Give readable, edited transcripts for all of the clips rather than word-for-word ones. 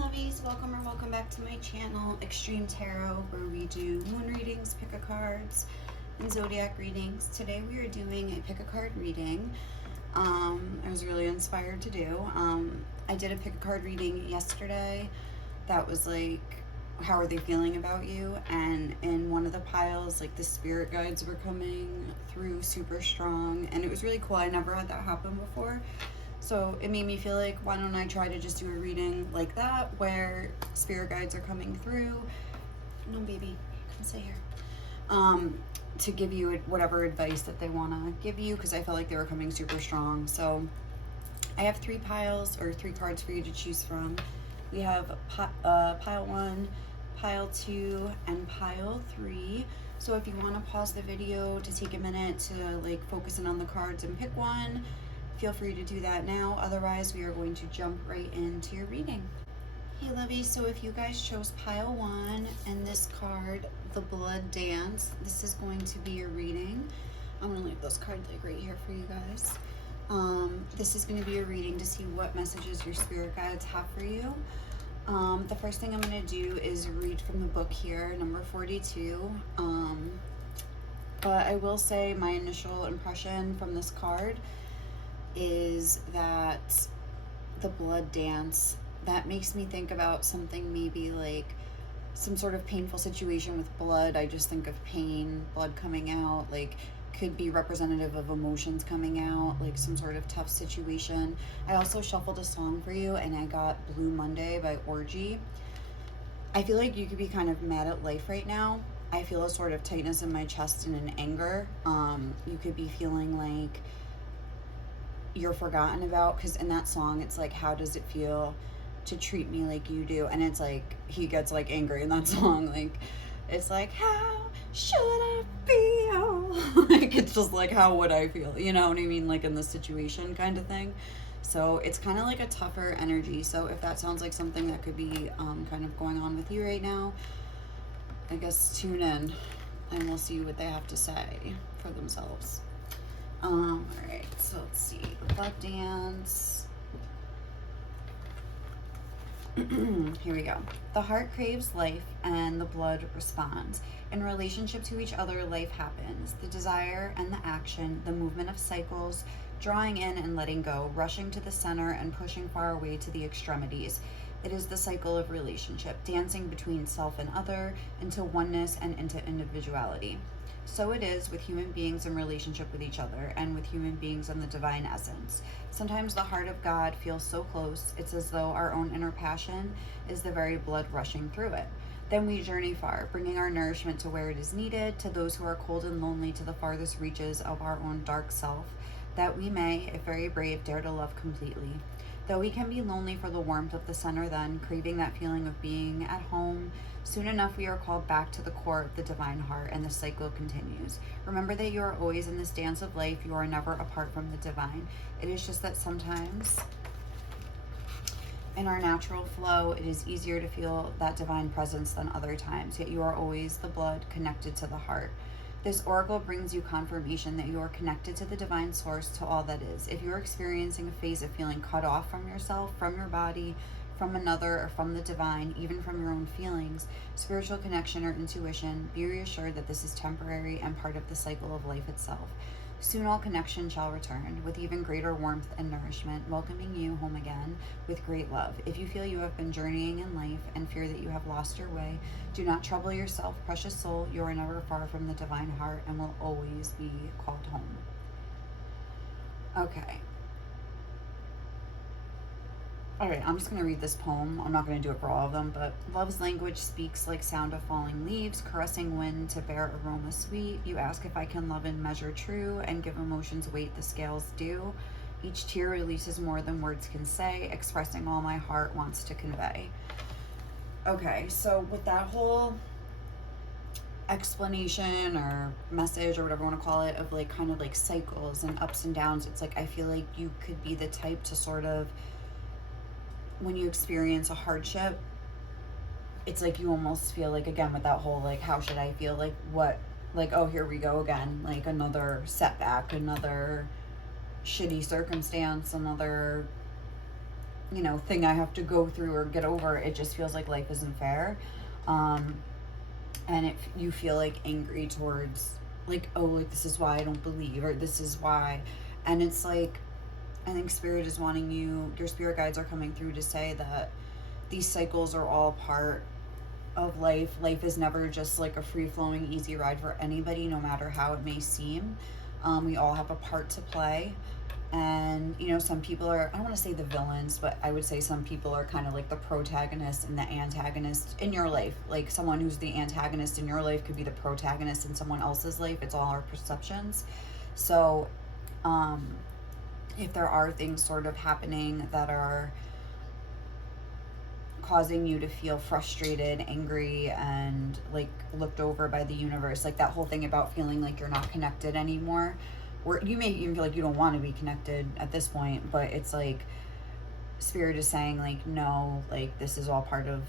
lovies, welcome or welcome back to my channel, Xtreme Tarot, where we do moon readings, pick a cards, and zodiac readings. Today we are doing a pick a card reading. I was really inspired to do. I did a pick a card reading yesterday that was like, how are they feeling about you? And in one of the piles, like the spirit guides were coming through super strong, and it was really cool. I never had that happen before. So it made me feel like, why don't I try to just do a reading like that, where spirit guides are coming through. No, baby, come sit here. To give you whatever advice that they want to give you, because I felt like they were coming super strong. So I have three piles, or three cards for you to choose from. We have pile 1, pile 2, and pile 3. So if you want to pause the video to take a minute to like focus in on the cards and pick one, feel free to do that now. Otherwise, we are going to jump right into your reading. Hey lovies, so if you guys chose pile 1 and this card, the Blood Dance, this is going to be your reading. I'm gonna leave those cards like right here for you guys. This is going to be a reading to see what messages your spirit guides have for you. The first thing I'm going to do is read from the book here, number 42. But I will say my initial impression from this card is that the Blood Dance, that makes me think about something maybe like some sort of painful situation with blood. I just think of pain, blood coming out, like could be representative of emotions coming out, like some sort of tough situation. I also shuffled a song for you and I got Blue Monday by Orgy. I feel like you could be kind of mad at life right now. I feel a sort of tightness in my chest and an anger. You could be feeling like you're forgotten about, because in that song it's like, how does it feel to treat me like you do? And it's like he gets like angry in that song, like it's like, how should I feel? Like it's just like, how would I feel, you know what I mean, like in this situation kind of thing. So it's kind of like a tougher energy. So if that sounds like something that could be kind of going on with you right now, I guess tune in and we'll see what they have to say for themselves. All right, so let's see. Blood Dance. Here we go. The heart craves life and the blood responds. In relationship to each other, life happens. The desire and the action, the movement of cycles, drawing in and letting go, rushing to the center and pushing far away to the extremities. It is the cycle of relationship, dancing between self and other, into oneness and into individuality. So it is with human beings in relationship with each other, and with human beings in the divine essence. Sometimes the heart of God feels so close, it's as though our own inner passion is the very blood rushing through it. Then we journey far, bringing our nourishment to where it is needed, to those who are cold and lonely, to the farthest reaches of our own dark self, that we may, if very brave, dare to love completely. Though we can be lonely for the warmth of the center then, craving that feeling of being at home, soon enough we are called back to the core of the divine heart, and the cycle continues. Remember that you are always in this dance of life. You are never apart from the divine. It is just that sometimes in our natural flow, it is easier to feel that divine presence than other times, yet you are always the blood connected to the heart. This oracle brings you confirmation that you are connected to the divine source, to all that is. If you are experiencing a phase of feeling cut off from yourself, from your body, from another, or from the divine, even from your own feelings, spiritual connection, or intuition, be reassured that this is temporary and part of the cycle of life itself. Soon all connection shall return, with even greater warmth and nourishment, welcoming you home again with great love. If you feel you have been journeying in life and fear that you have lost your way, do not trouble yourself, precious soul. You are never far from the divine heart and will always be called home. Okay. All right, I'm just going to read this poem. I'm not going to do it for all of them, but love's language speaks like sound of falling leaves, caressing wind to bear aroma sweet. You ask if I can love in measure true and give emotions weight the scales do. Each tear releases more than words can say, expressing all my heart wants to convey. Okay, so with that whole explanation or message or whatever you want to call it, of like kind of like cycles and ups and downs, it's like I feel like you could be the type to sort of, when you experience a hardship, it's like you almost feel like, again with that whole like, how should I feel, like what, like, oh, here we go again, like another setback, another shitty circumstance, another you know, thing I have to go through or get over. It just feels like life isn't fair. Um, and you feel like angry towards, like, oh, like, this is why I don't believe, or this is why. And it's like, I think spirit is wanting you, your spirit guides are coming through to say that these cycles are all part of life. Life is never just like a free flowing, easy ride for anybody, no matter how it may seem. We all have a part to play. And, you know, some people are, I don't want to say the villains, but I would say some people are kind of like the protagonist and the antagonist in your life. Like, someone who's the antagonist in your life could be the protagonist in someone else's life. It's all our perceptions. So, if there are things sort of happening that are causing you to feel frustrated, angry, and like looked over by the universe, like that whole thing about feeling like you're not connected anymore, or you may even feel like you don't want to be connected at this point, but it's like spirit is saying, like, no, like, this is all part of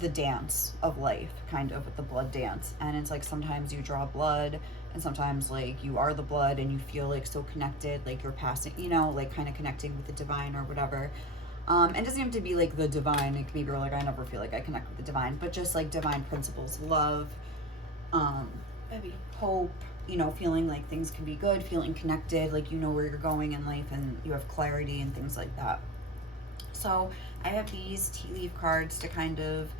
the dance of life, kind of with the blood dance. And it's like sometimes you draw blood, and sometimes like you are the blood and you feel like so connected, like you're passing, you know, like kind of connecting with the divine or whatever. And it doesn't have to be like the divine. It can be like, I never feel like I connect with the divine, but just like divine principles, love, maybe hope, you know, feeling like things can be good, feeling connected, like you know where you're going in life and you have clarity and things like that. So I have these tea leaf cards to kind of,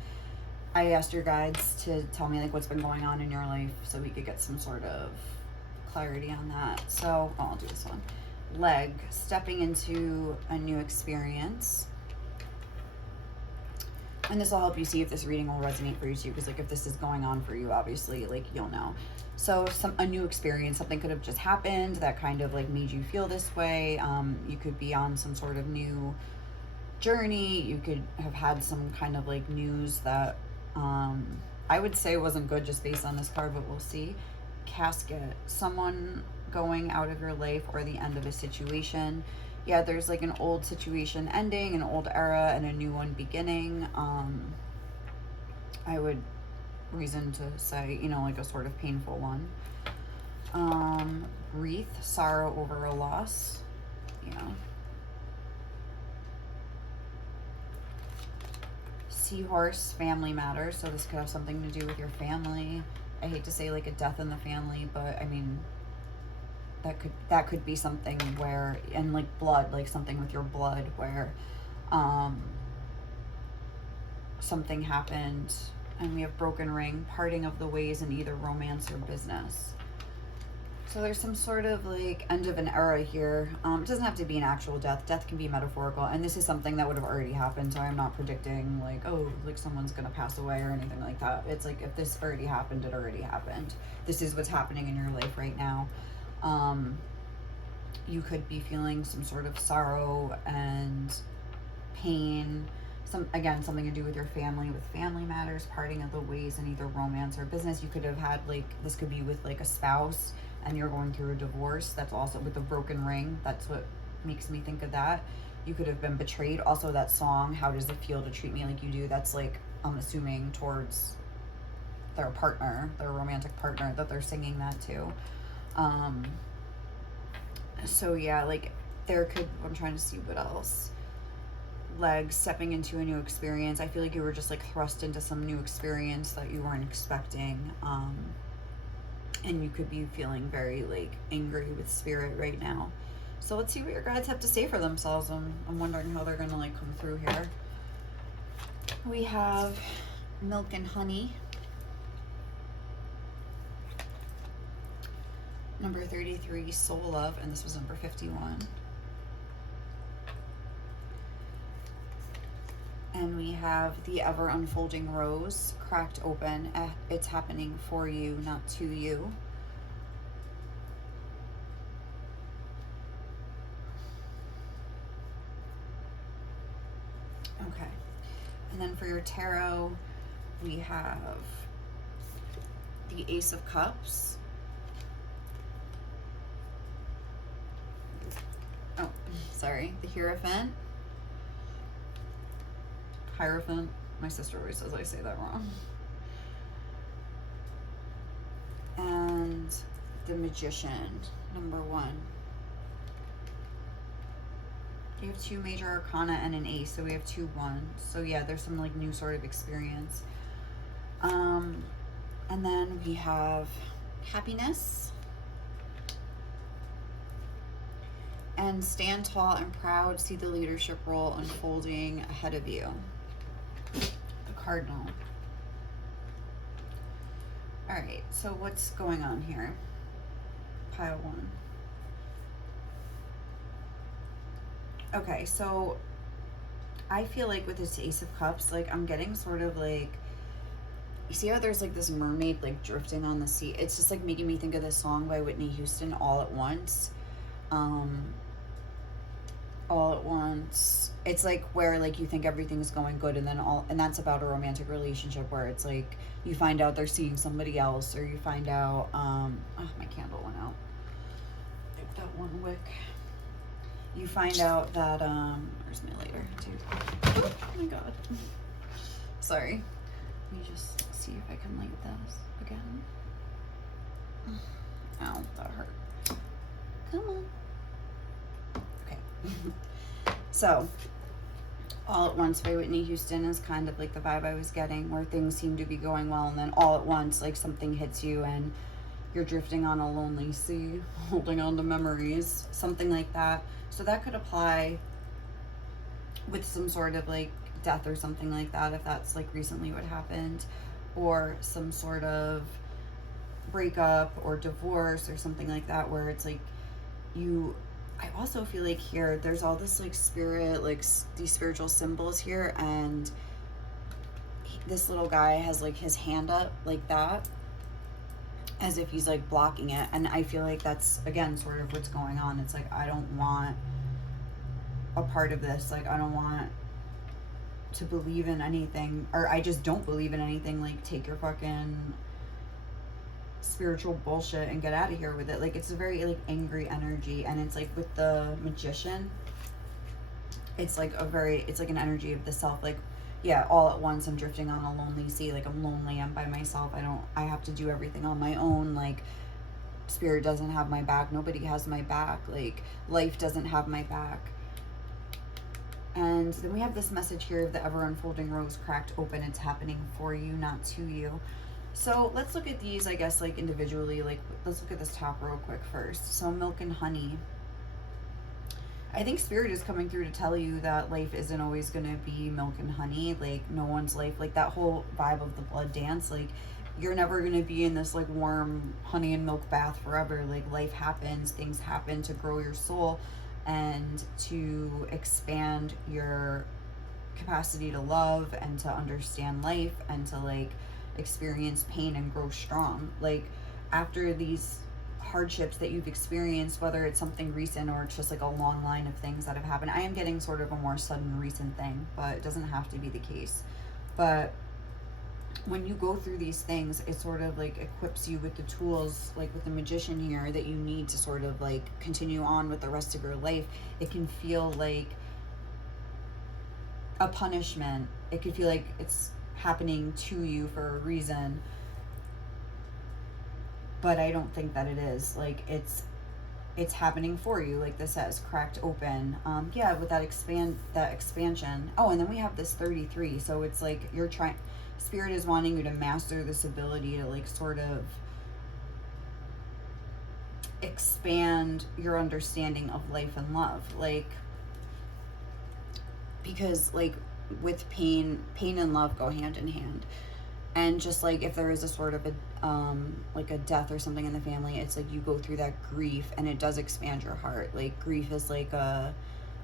I asked your guides to tell me like what's been going on in your life so we could get some sort of clarity on that. So I'll do this one. Leg, stepping into a new experience. And this will help you see if this reading will resonate for you too, because like if this is going on for you, obviously, like you'll know. So a new experience, something could have just happened that kind of like made you feel this way. You could be on some sort of new journey. You could have had some kind of like news that I would say wasn't good just based on this card, but we'll see. Casket, someone going out of your life or the end of a situation. Yeah, there's like an old situation ending, an old era, and a new one beginning. I would reason to say, you know, like a sort of painful one. Wreath, sorrow over a loss. Yeah. Seahorse, family matters. So this could have something to do with your family. I hate to say like a death in the family, but I mean, that could be something where, and like blood, like something with your blood where something happened. And we have broken ring, parting of the ways in either romance or business. So there's some sort of like end of an era here. It doesn't have to be an actual death. Death can be metaphorical, and this is something that would have already happened, so I'm not predicting like, oh, like someone's gonna pass away or anything like that. It's like, if this already happened, it already happened. This is what's happening in your life right now. You could be feeling some sort of sorrow and pain. Something to do with your family, with family matters, parting of the ways in either romance or business. You could have had like, this could be with like a spouse and you're going through a divorce. That's also with the broken ring. That's what makes me think of that. You could have been betrayed. Also, that song, How Does It Feel to Treat Me Like You Do, that's like, I'm assuming towards their partner, their romantic partner, that they're singing that to. So yeah, like I'm trying to see what else. Legs, stepping into a new experience. I feel like you were just like thrust into some new experience that you weren't expecting. And you could be feeling very like angry with spirit right now. So let's see what your guides have to say for themselves. I'm wondering how they're gonna like come through here. We have milk and honey. Number 33, soul love, and this was number 51. And we have the ever unfolding rose, cracked open. It's happening for you, not to you. Okay. And then for your tarot, we have the Ace of Cups. Oh, sorry. The Hierophant. Hierophant. My sister always says I say that wrong. And the Magician, number 1. You have 2 major arcana and an ace, so we have 2 wands. So yeah, there's some like new sort of experience. And then we have happiness and stand tall and proud, see the leadership role unfolding ahead of you. The cardinal. All right, so what's going on here? Pile 1. Okay, so I feel like with this Ace of Cups, like I'm getting sort of like, you see how there's like this mermaid like drifting on the sea? It's just like making me think of this song by Whitney Houston, All at Once. All at Once. It's like where like you think everything's going good, and then and that's about a romantic relationship where it's like you find out they're seeing somebody else, or you find out oh, my candle went out. Like that one wick. You find out that where's my lighter, dude? Oh my god. Sorry. Let me just see if I can light this again. Ow, that hurt. Come on. Okay. So, All at Once by Whitney Houston is kind of like the vibe I was getting, where things seem to be going well, and then all at once, like something hits you and you're drifting on a lonely sea, holding on to memories, something like that. So that could apply with some sort of like death or something like that, if that's like recently what happened, or some sort of breakup or divorce or something like that, where it's like I also feel like here there's all this like spirit, like these spiritual symbols here, and this little guy has like his hand up like that, as if he's like blocking it. And I feel like that's again sort of what's going on. It's like, I don't want a part of this. Like, I don't want to believe in anything, or I just don't believe in anything. Like, take your fucking spiritual bullshit and get out of here with it. Like, it's a very like angry energy, and it's like with the Magician, it's like it's like an energy of the self. Like, yeah, all at once I'm drifting on a lonely sea. Like, I'm lonely, I'm by myself, I have to do everything on my own. Like, spirit doesn't have my back, nobody has my back, like life doesn't have my back. And then we have this message here of the ever unfolding rose cracked open. It's happening for you, not to you. So let's look at these, I guess, like individually. Like, let's look at this top real quick first. So milk and honey. I think spirit is coming through to tell you that life isn't always going to be milk and honey. Like, no one's life, like that whole vibe of the blood dance, like you're never going to be in this like warm honey and milk bath forever. Like, life happens, things happen to grow your soul and to expand your capacity to love and to understand life and to like experience pain and grow strong. Like, after these hardships that you've experienced, whether it's something recent or it's just like a long line of things that have happened. I am getting sort of a more sudden recent thing, but it doesn't have to be the case. But when you go through these things, it sort of like equips you with the tools, like with the Magician here, that you need to sort of like continue on with the rest of your life. It can feel like a punishment. It could feel like it's happening to you for a reason, but I don't think that it is. Like, it's happening for you, like this says, cracked open. Yeah, with that expansion. Oh, and then we have this 33. So it's like spirit is wanting you to master this ability to like sort of expand your understanding of life and love. Like, because like with pain and love go hand in hand. And just like if there is a sort of a like a death or something in the family, it's like you go through that grief and it does expand your heart. Like, grief is like I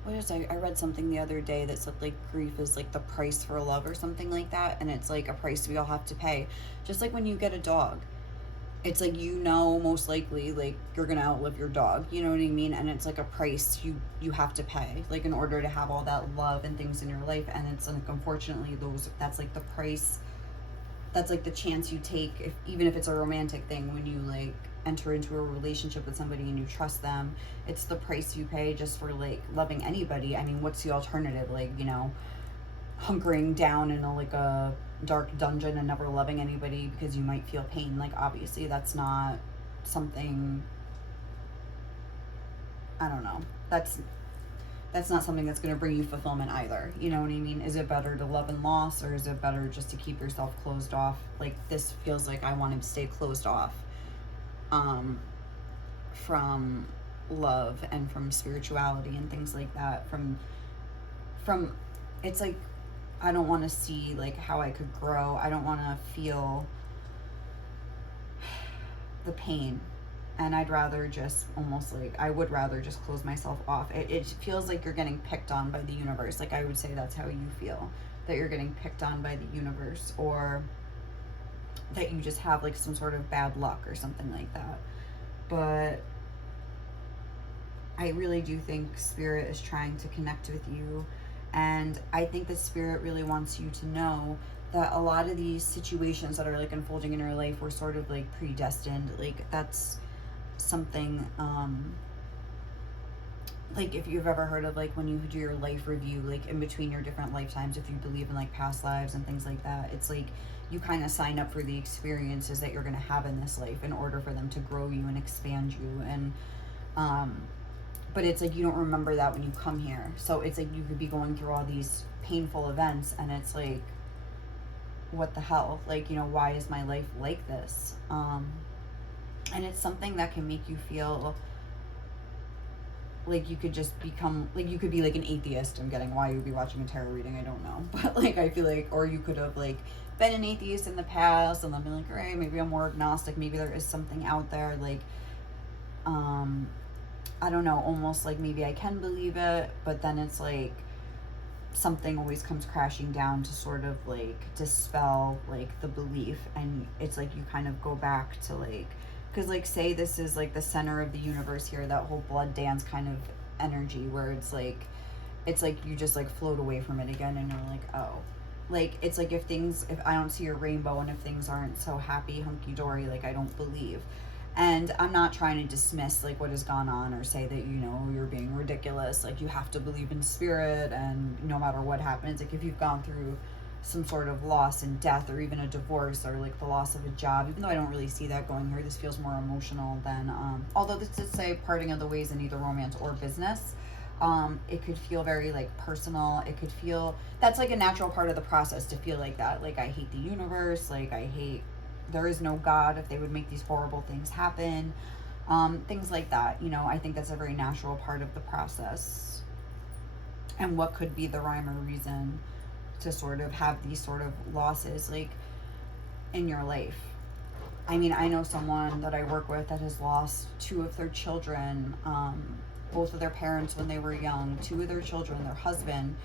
read something the other day that said like grief is like the price for love or something like that, and it's like a price we all have to pay. Just like when you get a dog, it's like, you know, most likely like you're gonna outlive your dog, you know what I mean? And it's like a price you have to pay, like, in order to have all that love and things in your life. And it's like, unfortunately, that's like the price, that's like the chance you take, even if it's a romantic thing, when you like enter into a relationship with somebody and you trust them. It's the price you pay just for like loving anybody. I mean, what's the alternative? Like, you know, hunkering down in a dark dungeon and never loving anybody because you might feel pain. Like, obviously that's not something, I don't know, that's that's not something that's going to bring you fulfillment either. You know what I mean? Is it better to love and loss, or is it better just to keep yourself closed off? Like, this feels like I want to stay closed off from love and from spirituality and things like that. From it's like, I don't want to see like how I could grow. I don't want to feel the pain, and I'd rather just almost like, I would rather just close myself off. It feels like you're getting picked on by the universe. Like, I would say that's how you feel, that you're getting picked on by the universe, or that you just have like some sort of bad luck or something like that. But I really do think Spirit is trying to connect with you, and I think that Spirit really wants you to know that a lot of these situations that are like unfolding in your life were sort of like predestined. Like, that's something, like if you've ever heard of like when you do your life review, like in between your different lifetimes, if you believe in like past lives and things like that, it's like you kind of sign up for the experiences that you're going to have in this life in order for them to grow you and expand you. And but it's like you don't remember that when you come here, so it's like you could be going through all these painful events, and it's like, what the hell, like, you know, why is my life like this? And it's something that can make you feel like you could just become, like, you could be like an atheist. I'm getting why you'd be watching a tarot reading, I don't know, but like, I feel like, or you could have like been an atheist in the past and then be like, all right, maybe I'm more agnostic, maybe there is something out there, like, I don't know, almost like maybe I can believe it, but then it's like something always comes crashing down to sort of like dispel like the belief, and it's like you kind of go back to like, because like, say this is like the center of the universe here, that whole blood dance kind of energy, where it's like you just like float away from it again, and you're like, oh, like, it's like if I don't see a rainbow, and if things aren't so happy hunky-dory, like, I don't believe. And I'm not trying to dismiss like what has gone on, or say that, you know, you're being ridiculous, like you have to believe in spirit and no matter what happens. Like, if you've gone through some sort of loss and death, or even a divorce, or like the loss of a job, even though I don't really see that going here, this feels more emotional than although this did say parting of the ways in either romance or business, it could feel very like personal. It could feel, that's like a natural part of the process to feel like that, like I hate the universe, like I hate, there is no God if they would make these horrible things happen, things like that. You know, I think that's a very natural part of the process. And what could be the rhyme or reason to sort of have these sort of losses like in your life? I mean, I know someone that I work with that has lost 2 of their children, both of their parents when they were young, 2 of their children, their husband,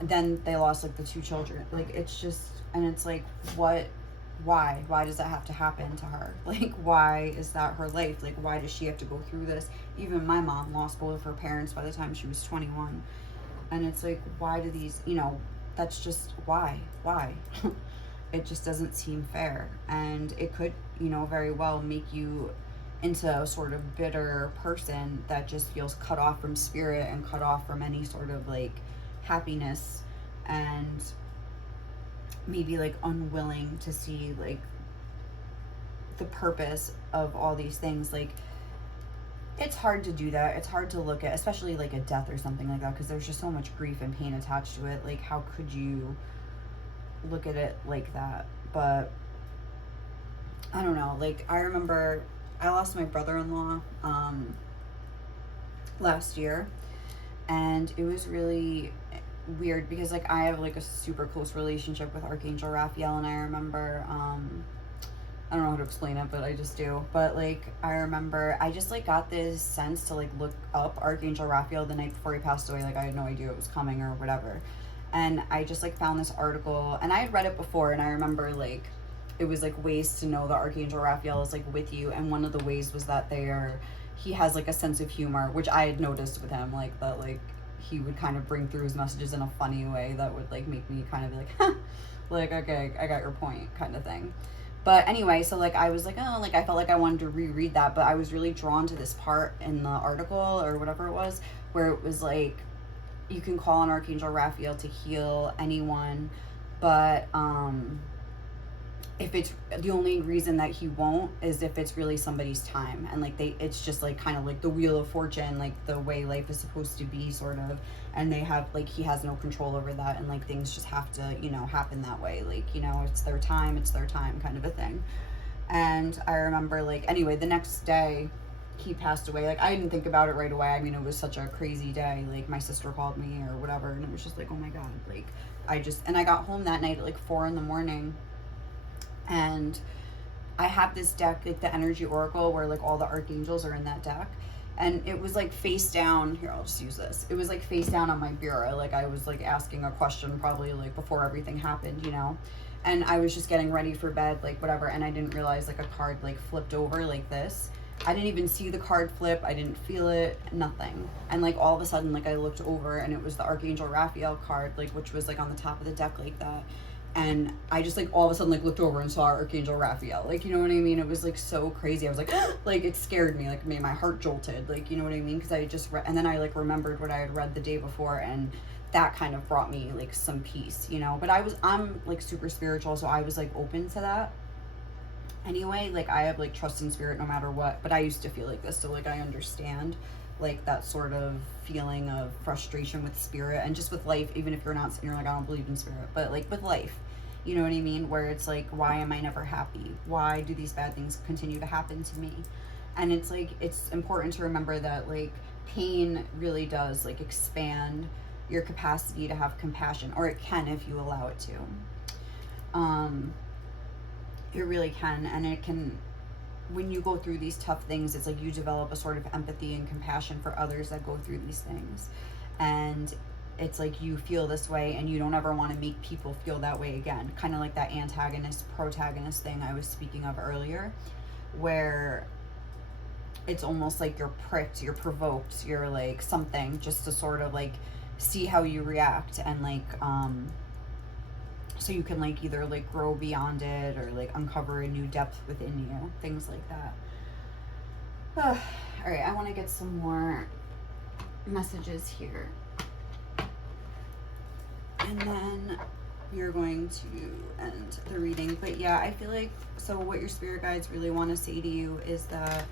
and then they lost like the 2 children. Like, it's just, and it's like, why does that have to happen to her? Like, why is that her life? Like, why does she have to go through this? Even my mom lost both of her parents by the time she was 21, and it's like, why do these, you know, that's just, why it just doesn't seem fair. And it could, you know, very well make you into a sort of bitter person that just feels cut off from spirit and cut off from any sort of like happiness, and maybe like unwilling to see like the purpose of all these things. Like, it's hard to do that. It's hard to look at, especially like a death or something like that, because there's just so much grief and pain attached to it. Like, how could you look at it like that? But I don't know, like, I remember I lost my brother-in-law last year, and it was really weird because like I have like a super close relationship with Archangel Raphael, and I remember I don't know how to explain it, but I just do. But like, I remember I just like got this sense to like look up Archangel Raphael the night before he passed away. Like, I had no idea it was coming or whatever, and I just like found this article, and I had read it before, and I remember like it was like ways to know that Archangel Raphael is like with you, and one of the ways was that he has like a sense of humor, which I had noticed with him, like that like he would kind of bring through his messages in a funny way that would like make me kind of be like, huh, like, okay, I got your point, kind of thing. But anyway, so like I was like, oh, like I felt like I wanted to reread that, but I was really drawn to this part in the article or whatever it was, where it was like, you can call on Archangel Raphael to heal anyone, but if it's the only reason that he won't is if it's really somebody's time, and like it's just like kind of like the wheel of fortune, like the way life is supposed to be, sort of, and they have like he has no control over that, and like things just have to, you know, happen that way, like, you know, it's their time kind of a thing. And I remember, like, anyway, the next day he passed away. Like, I didn't think about it right away. I mean, it was such a crazy day. Like, my sister called me or whatever, and it was just like, oh my god, like, and I got home that night at like 4 in the morning, and I have this deck, like the Energy Oracle, where like all the archangels are in that deck. And it was like face down. Here, I'll just use this. It was like face down on my bureau. Like, I was like asking a question probably like before everything happened, you know? And I was just getting ready for bed, like whatever. And I didn't realize like a card like flipped over like this. I didn't even see the card flip. I didn't feel it, nothing. And like all of a sudden, like I looked over and it was the Archangel Raphael card, like which was like on the top of the deck like that. And I just like all of a sudden like looked over and saw Archangel Raphael, like, you know what I mean? It was like so crazy. I was like like it scared me, like made my heart jolted, like, you know what I mean? Because I just and then I like remembered what I had read the day before, and that kind of brought me like some peace, you know. But I'm like super spiritual, so I was like open to that anyway. Like, I have like trust in spirit no matter what, but I used to feel like this, so like I understand like that sort of feeling of frustration with spirit and just with life, even if you're like, I don't believe in spirit, but like with life, you know what I mean, where it's like, why am I never happy? Why do these bad things continue to happen to me? And it's like, it's important to remember that like pain really does like expand your capacity to have compassion, or it can if you allow it to. It really can. And it can, when you go through these tough things, it's like you develop a sort of empathy and compassion for others that go through these things. And it's like you feel this way and you don't ever want to make people feel that way again. Kind of like that antagonist protagonist thing I was speaking of earlier, where it's almost like you're pricked, you're provoked, you're like something, just to sort of like see how you react, and like so you can like either like grow beyond it or like uncover a new depth within you, things like that. All right, I want to get some more messages here, and then you're going to end the reading. But yeah, I feel like, so what your spirit guides really want to say to you is that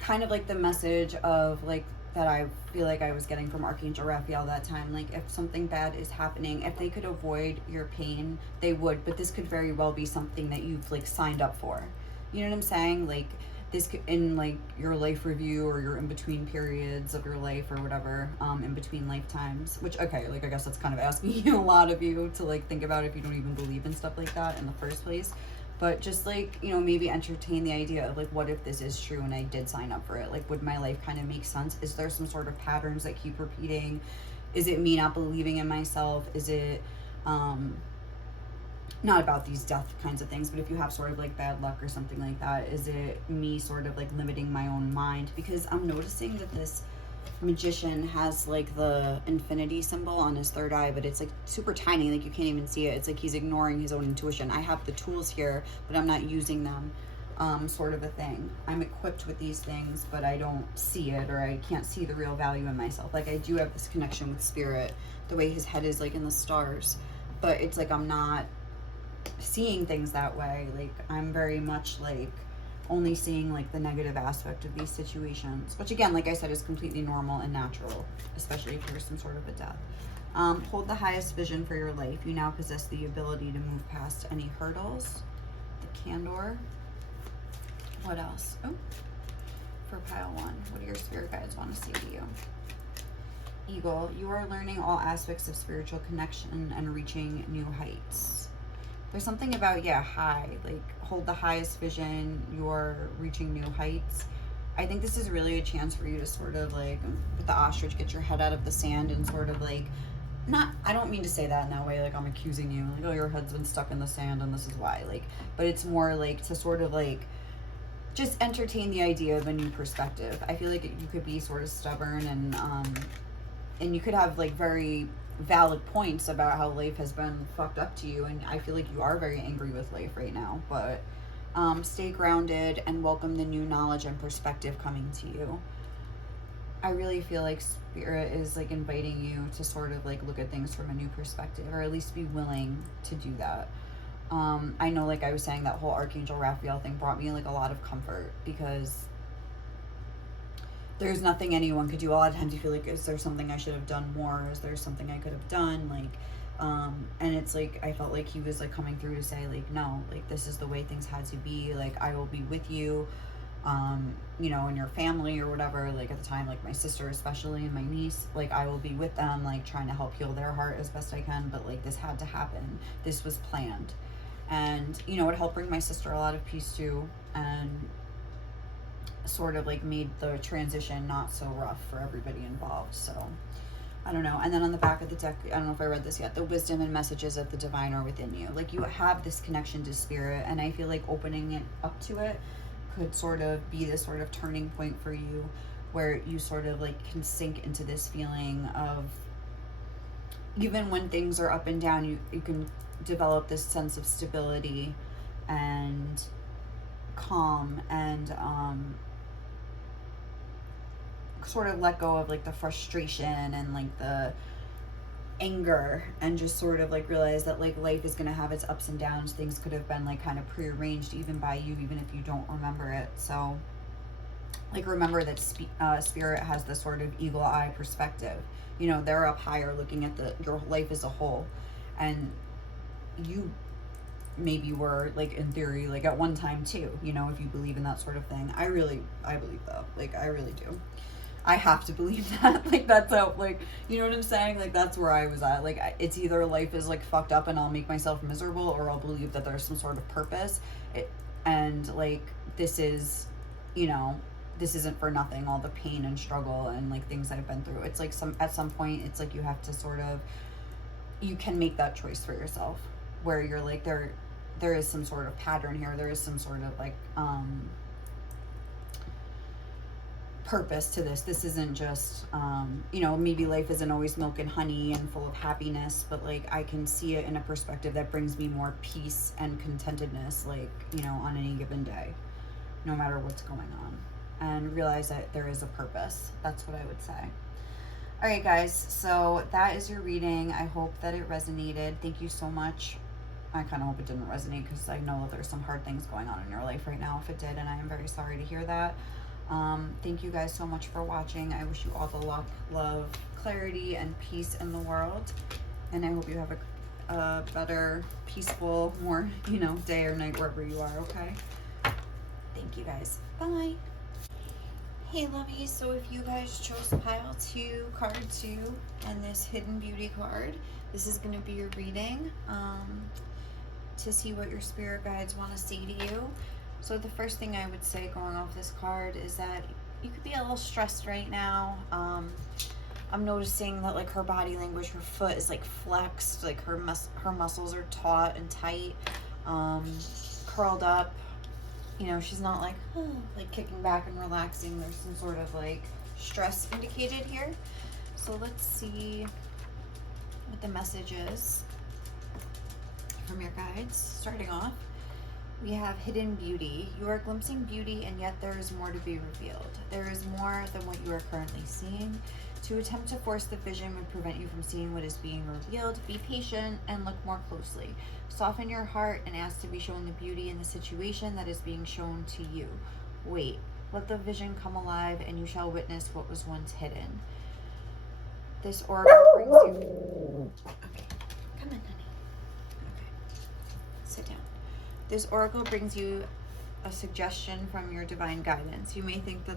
kind of like the message of like that I feel like I was getting from Archangel Raphael that time. Like, if something bad is happening, if they could avoid your pain, they would, but this could very well be something that you've like signed up for. You know what I'm saying? Like, this could, in like your life review or your in between periods of your life or whatever, in between lifetimes, which, okay, like I guess that's kind of asking you a lot of you to like think about if you don't even believe in stuff like that in the first place. But just like, you know, maybe entertain the idea of like, what if this is true and I did sign up for it? Like, would my life kind of make sense? Is there some sort of patterns that keep repeating? Is it me not believing in myself? Is it not about these death kinds of things, but if you have sort of like bad luck or something like that, is it me sort of like limiting my own mind? Because I'm noticing that this magician has like the infinity symbol on his third eye, but it's like super tiny, like you can't even see it. It's like he's ignoring his own intuition. I have the tools here, but I'm not using them, sort of a thing. I'm equipped with these things, but I don't see it, or I can't see the real value in myself. Like, I do have this connection with spirit, the way his head is like in the stars, but it's like I'm not seeing things that way. Like, I'm very much like only seeing like the negative aspect of these situations, which again, like I said, is completely normal and natural, especially if there's some sort of a death. Hold the highest vision for your life. You now possess the ability to move past any hurdles. The Candor. What else? Oh, for pile one, what do your spirit guides want to say to you? Eagle. You are learning all aspects of spiritual connection and reaching new heights. There's something about, yeah, high, like hold the highest vision, you're reaching new heights. I think this is really a chance for you to sort of like, with the ostrich, get your head out of the sand and sort of like, not, I don't mean to say that in that way, like I'm accusing you, like, oh, your head's been stuck in the sand and this is why, like, but it's more like to sort of like, just entertain the idea of a new perspective. I feel like you could be sort of stubborn and you could have like very valid points about how life has been fucked up to you, and I feel like you are very angry with life right now, but stay grounded and welcome the new knowledge and perspective coming to you. I really feel like Spirit is like inviting you to sort of like look at things from a new perspective, or at least be willing to do that. I know, like I was saying, that whole Archangel Raphael thing brought me like a lot of comfort, because there's nothing anyone could do. A lot of times you feel like, is there something I should have done more? Is there something I could have done? Like, and it's like, I felt like he was like coming through to say like, no, like this is the way things had to be. Like, I will be with you, you know, and your family or whatever. Like at the time, like my sister especially and my niece, like I will be with them, like trying to help heal their heart as best I can. But like this had to happen. This was planned. And, you know, it helped bring my sister a lot of peace too. And sort of like made the transition not so rough for everybody involved. So I don't know. And then on the back of the deck, I don't know if I read this yet, the wisdom and messages of the divine are within you. Like you have this connection to Spirit, and I feel like opening it up to it could sort of be this sort of turning point for you, where you sort of like can sink into this feeling of, even when things are up and down, you can develop this sense of stability and calm, and sort of let go of like the frustration and like the anger, and just sort of like realize that like life is going to have its ups and downs. Things could have been like kind of prearranged even by you, even if you don't remember it. So like remember that Spirit has this sort of eagle eye perspective. You know, they're up higher looking at your life as a whole, and you maybe were like, in theory, like at one time too, you know, if you believe in that sort of thing. I believe that, like I really do. I have to believe that. Like that's how, like, you know what I'm saying? Like that's where I was at. Like it's either life is like fucked up and I'll make myself miserable, or I'll believe that there's some sort of purpose. And like this is, you know, this isn't for nothing. All the pain and struggle and like things I've been through. It's like at some point it's like you have to sort of, you can make that choice for yourself, where you're like, there is some sort of pattern here. There is some sort of like purpose to this. This isn't just you know, maybe life isn't always milk and honey and full of happiness, but like I can see it in a perspective that brings me more peace and contentedness, like, you know, on any given day, no matter what's going on, and realize that there is a purpose. That's what I would say. All right, guys, so that is your reading. I hope that it resonated. Thank you so much. I kind of hope it didn't resonate, because I know that there's some hard things going on in your life right now if it did, and I am very sorry to hear that. Thank you guys so much for watching. I wish you all the luck, love, clarity, and peace in the world, and I hope you have a better, peaceful, more, you know, day or night wherever you are, okay? Thank you guys. Bye. Hey lovies, so if you guys chose pile 2, card 2, and this Hidden Beauty card, this is going to be your reading to see what your spirit guides want to say to you. So the first thing I would say going off this card is that you could be a little stressed right now. I'm noticing that like her body language, her foot is like flexed, like her muscles are taut and tight, curled up. You know, she's not like, like kicking back and relaxing. There's some sort of like stress indicated here. So let's see what the message is from your guides. Starting off, we have Hidden Beauty. You are glimpsing beauty, and yet there is more to be revealed. There is more than what you are currently seeing. To attempt to force the vision would prevent you from seeing what is being revealed. Be patient and look more closely. Soften your heart and ask to be shown the beauty in the situation that is being shown to you. Wait, let the vision come alive, and you shall witness what was once hidden. This oracle brings you... Okay, come in, honey. Okay, sit down. This oracle brings you a suggestion from your divine guidance. You may think that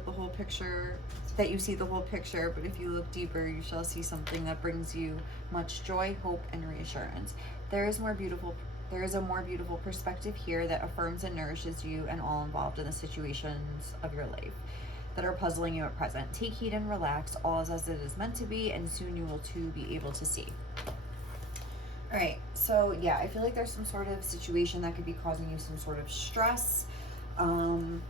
you see the whole picture, but if you look deeper, you shall see something that brings you much joy, hope, and reassurance. There is a more beautiful perspective here that affirms and nourishes you and all involved in the situations of your life that are puzzling you at present. Take heed and relax. All is as it is meant to be, and soon you will too be able to see. All right, so yeah, I feel like there's some sort of situation that could be causing you some sort of stress. And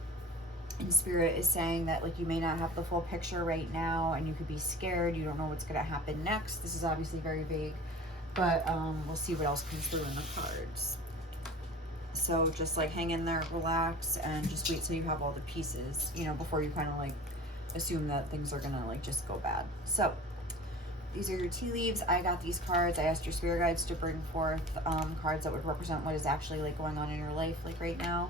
Spirit is saying that like you may not have the full picture right now, and you could be scared. You don't know what's going to happen next. This is obviously very vague, but we'll see what else comes through in the cards. So just like hang in there, relax, and just wait till you have all the pieces, you know, before you kind of like assume that things are gonna like just go bad. So these are your tea leaves. I got these cards. I asked your spirit guides to bring forth cards that would represent what is actually like going on in your life like right now.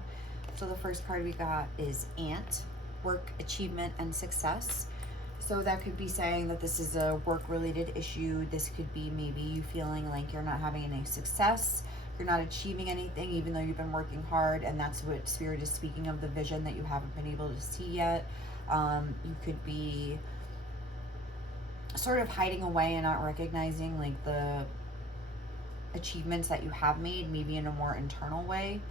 So the first card we got is Ant, work, achievement, and success. So that could be saying that this is a work-related issue. This could be maybe you feeling like you're not having any success, you're not achieving anything, even though you've been working hard, and that's what Spirit is speaking of, the vision that you haven't been able to see yet. You could be sort of hiding away and not recognizing like the achievements that you have made, maybe in a more internal way.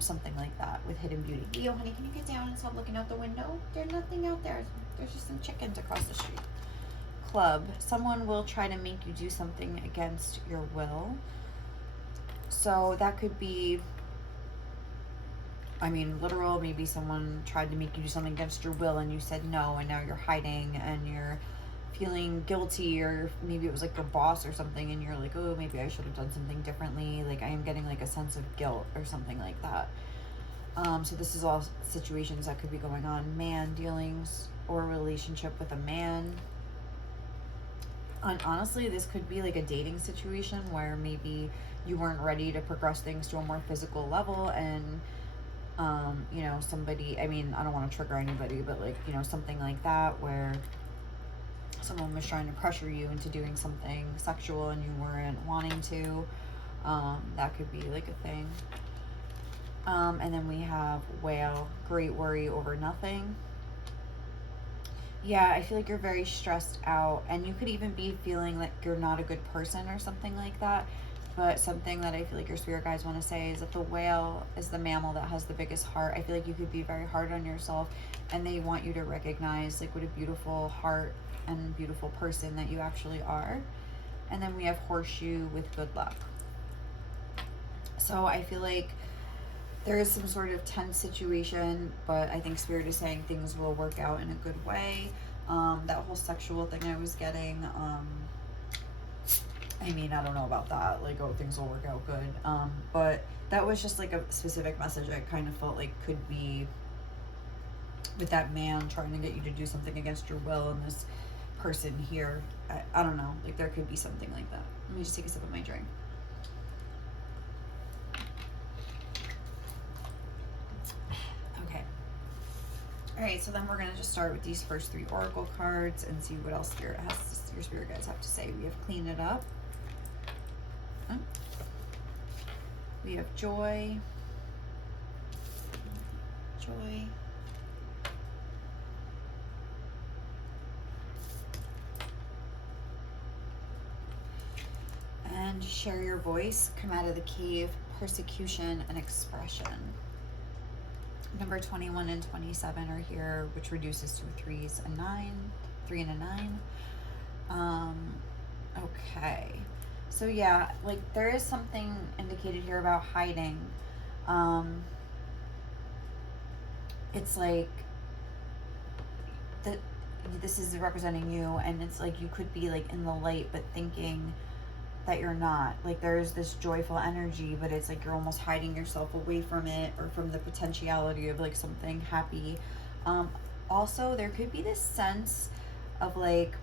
Something like that with hidden beauty. Leo, honey, can you get down and stop looking out the window? There's nothing out there. There's just some chickens across the street. Club. Someone will try to make you do something against your will. So that could be, I mean, literal. Maybe someone tried to make you do something against your will and you said no, and now you're hiding and you're feeling guilty, or maybe it was like your boss or something and you're like, oh, maybe I should have done something differently. Like I am getting like a sense of guilt or something like that. So this is all situations that could be going on. Man, dealings or relationship with a man. And honestly, this could be like a dating situation where maybe you weren't ready to progress things to a more physical level, and you know, somebody, I mean, I don't want to trigger anybody, but like, you know, something like that where someone was trying to pressure you into doing something sexual and you weren't wanting to. That could be like a thing. And then we have Whale, great worry over nothing. Yeah, I feel like you're very stressed out, and you could even be feeling like you're not a good person or something like that. But something that I feel like your spirit guides want to say is that the whale is the mammal that has the biggest heart. I feel like you could be very hard on yourself, and they want you to recognize like what a beautiful heart and beautiful person that you actually are. And then we have horseshoe with good luck. So I feel like there is some sort of tense situation, but I think Spirit is saying things will work out in a good way. That whole sexual thing I was getting, I mean, I don't know about that, like, oh, things will work out good. But that was just like a specific message I kind of felt like could be with that man trying to get you to do something against your will, and this person here, I don't know, like there could be something like that. Let me just take a sip of my drink. Okay. All right, so then we're gonna just start with these first 3 oracle cards and see what else your spirit guides have to say. We have clean it up. We have joy. Joy. And share your voice, come out of the cave, persecution, and expression. Number 21 and 27 are here, which reduces to 3s and 9, 3 and a 9. Okay. So yeah, like there is something indicated here about hiding. It's like this is representing you, and it's like you could be like in the light but thinking that you're not. Like there's this joyful energy, but it's like you're almost hiding yourself away from it, or from the potentiality of like something happy. Also there could be this sense of like,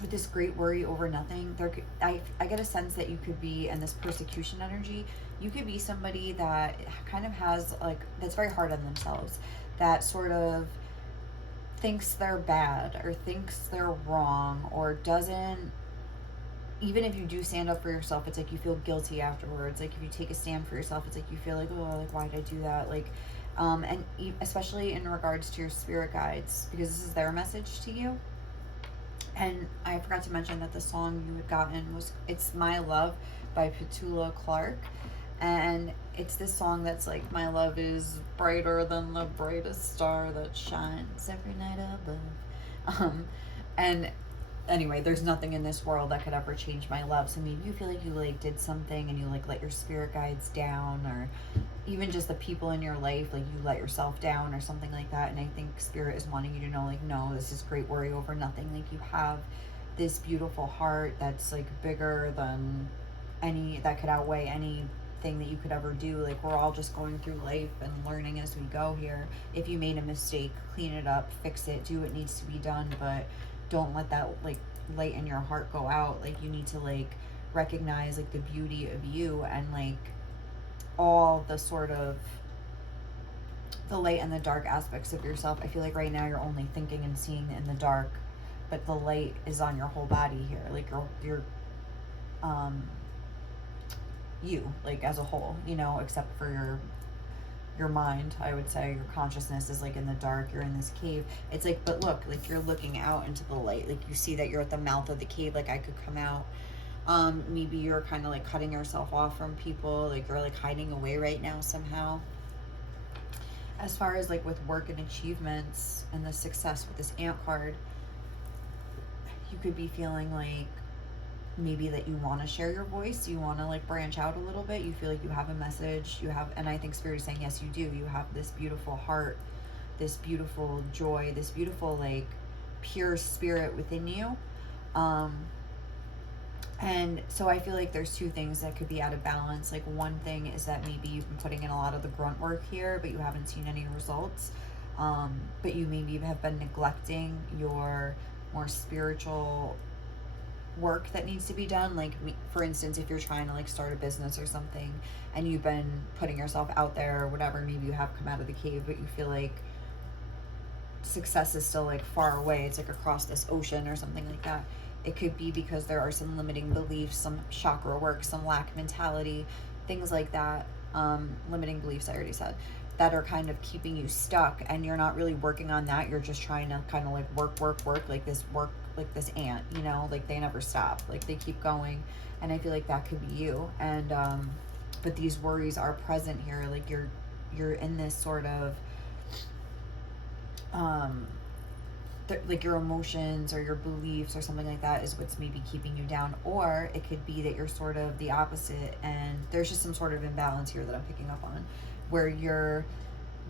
with this great worry over nothing, I get a sense that you could be in this persecution energy. You could be somebody that kind of has like, that's very hard on themselves, that sort of thinks they're bad or thinks they're wrong, or doesn't, even if you do stand up for yourself, it's like you feel guilty afterwards. Like if you take a stand for yourself, it's like you feel like, oh, like why did I do that? Like, and especially in regards to your spirit guides, because this is their message to you. And I forgot to mention that the song you had gotten was It's My Love by Petula Clark. And it's this song that's like, my love is brighter than the brightest star that shines every night above. And anyway, there's nothing in this world that could ever change my love. So maybe you feel like you like did something and you like let your spirit guides down, or even just the people in your life, like you let yourself down or something like that. And I think Spirit is wanting you to know, like, no, this is great worry over nothing. Like you have this beautiful heart that's like bigger than any, that could outweigh any thing that you could ever do. Like, we're all just going through life and learning as we go here. If you made a mistake, clean it up, fix it, do what needs to be done, but don't let that like light in your heart go out. Like, you need to like recognize like the beauty of you and like all the sort of the light and the dark aspects of yourself. I feel like right now you're only thinking and seeing in the dark, but the light is on your whole body here. Like your you, like as a whole, you know, except for your mind, I would say. Your consciousness is like in the dark, you're in this cave. It's like, but look, like you're looking out into the light, like you see that you're at the mouth of the cave, like I could come out. Maybe you're kind of like cutting yourself off from people, like you're like hiding away right now somehow. As far as like with work and achievements and the success with this ant card, you could be feeling like maybe that you want to share your voice, you want to like branch out a little bit, you feel like you have a message, you have, and I think Spirit is saying yes you do, you have this beautiful heart, this beautiful joy, this beautiful like pure spirit within you. And so I feel like there's two things that could be out of balance. Like, one thing is that maybe you've been putting in a lot of the grunt work here, but you haven't seen any results. But you maybe have been neglecting your more spiritual work that needs to be done. Like, for instance, if you're trying to like start a business or something and you've been putting yourself out there or whatever, maybe you have come out of the cave, but you feel like success is still like far away. It's like across this ocean or something like that. It could be because there are some limiting beliefs, some chakra work, some lack mentality, things like that. Limiting beliefs, I already said, that are kind of keeping you stuck, and you're not really working on that. You're just trying to kind of like work, like this ant, you know, like they never stop, like they keep going. And I feel like that could be you. And but these worries are present here. Like you're in this sort of like your emotions or your beliefs or something like that is what's maybe keeping you down. Or it could be that you're sort of the opposite, and there's just some sort of imbalance here that I'm picking up on, where you're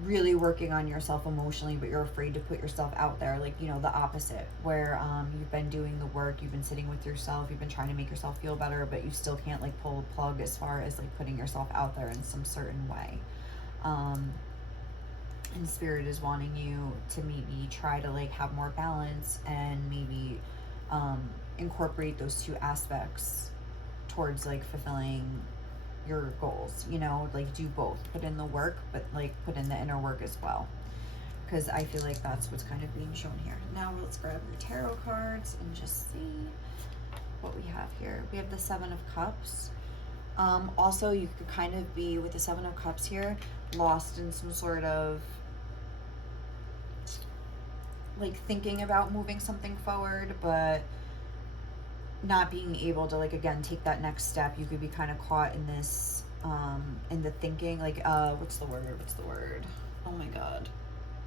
really working on yourself emotionally, but you're afraid to put yourself out there. Like, you know, the opposite, where you've been doing the work, you've been sitting with yourself, you've been trying to make yourself feel better, but you still can't like pull a plug as far as like putting yourself out there in some certain way. And Spirit is wanting you to maybe try to like have more balance and maybe incorporate those two aspects towards like fulfilling your goals, you know, like do both, put in the work, but like put in the inner work as well, because I feel like that's what's kind of being shown here. Now let's grab your tarot cards and just see what we have here. We have the Seven of Cups. Also, you could kind of be, with the Seven of Cups here, lost in some sort of like thinking about moving something forward, but not being able to like, again, take that next step. You could be kind of caught in this in the thinking, like what's the word, oh my god,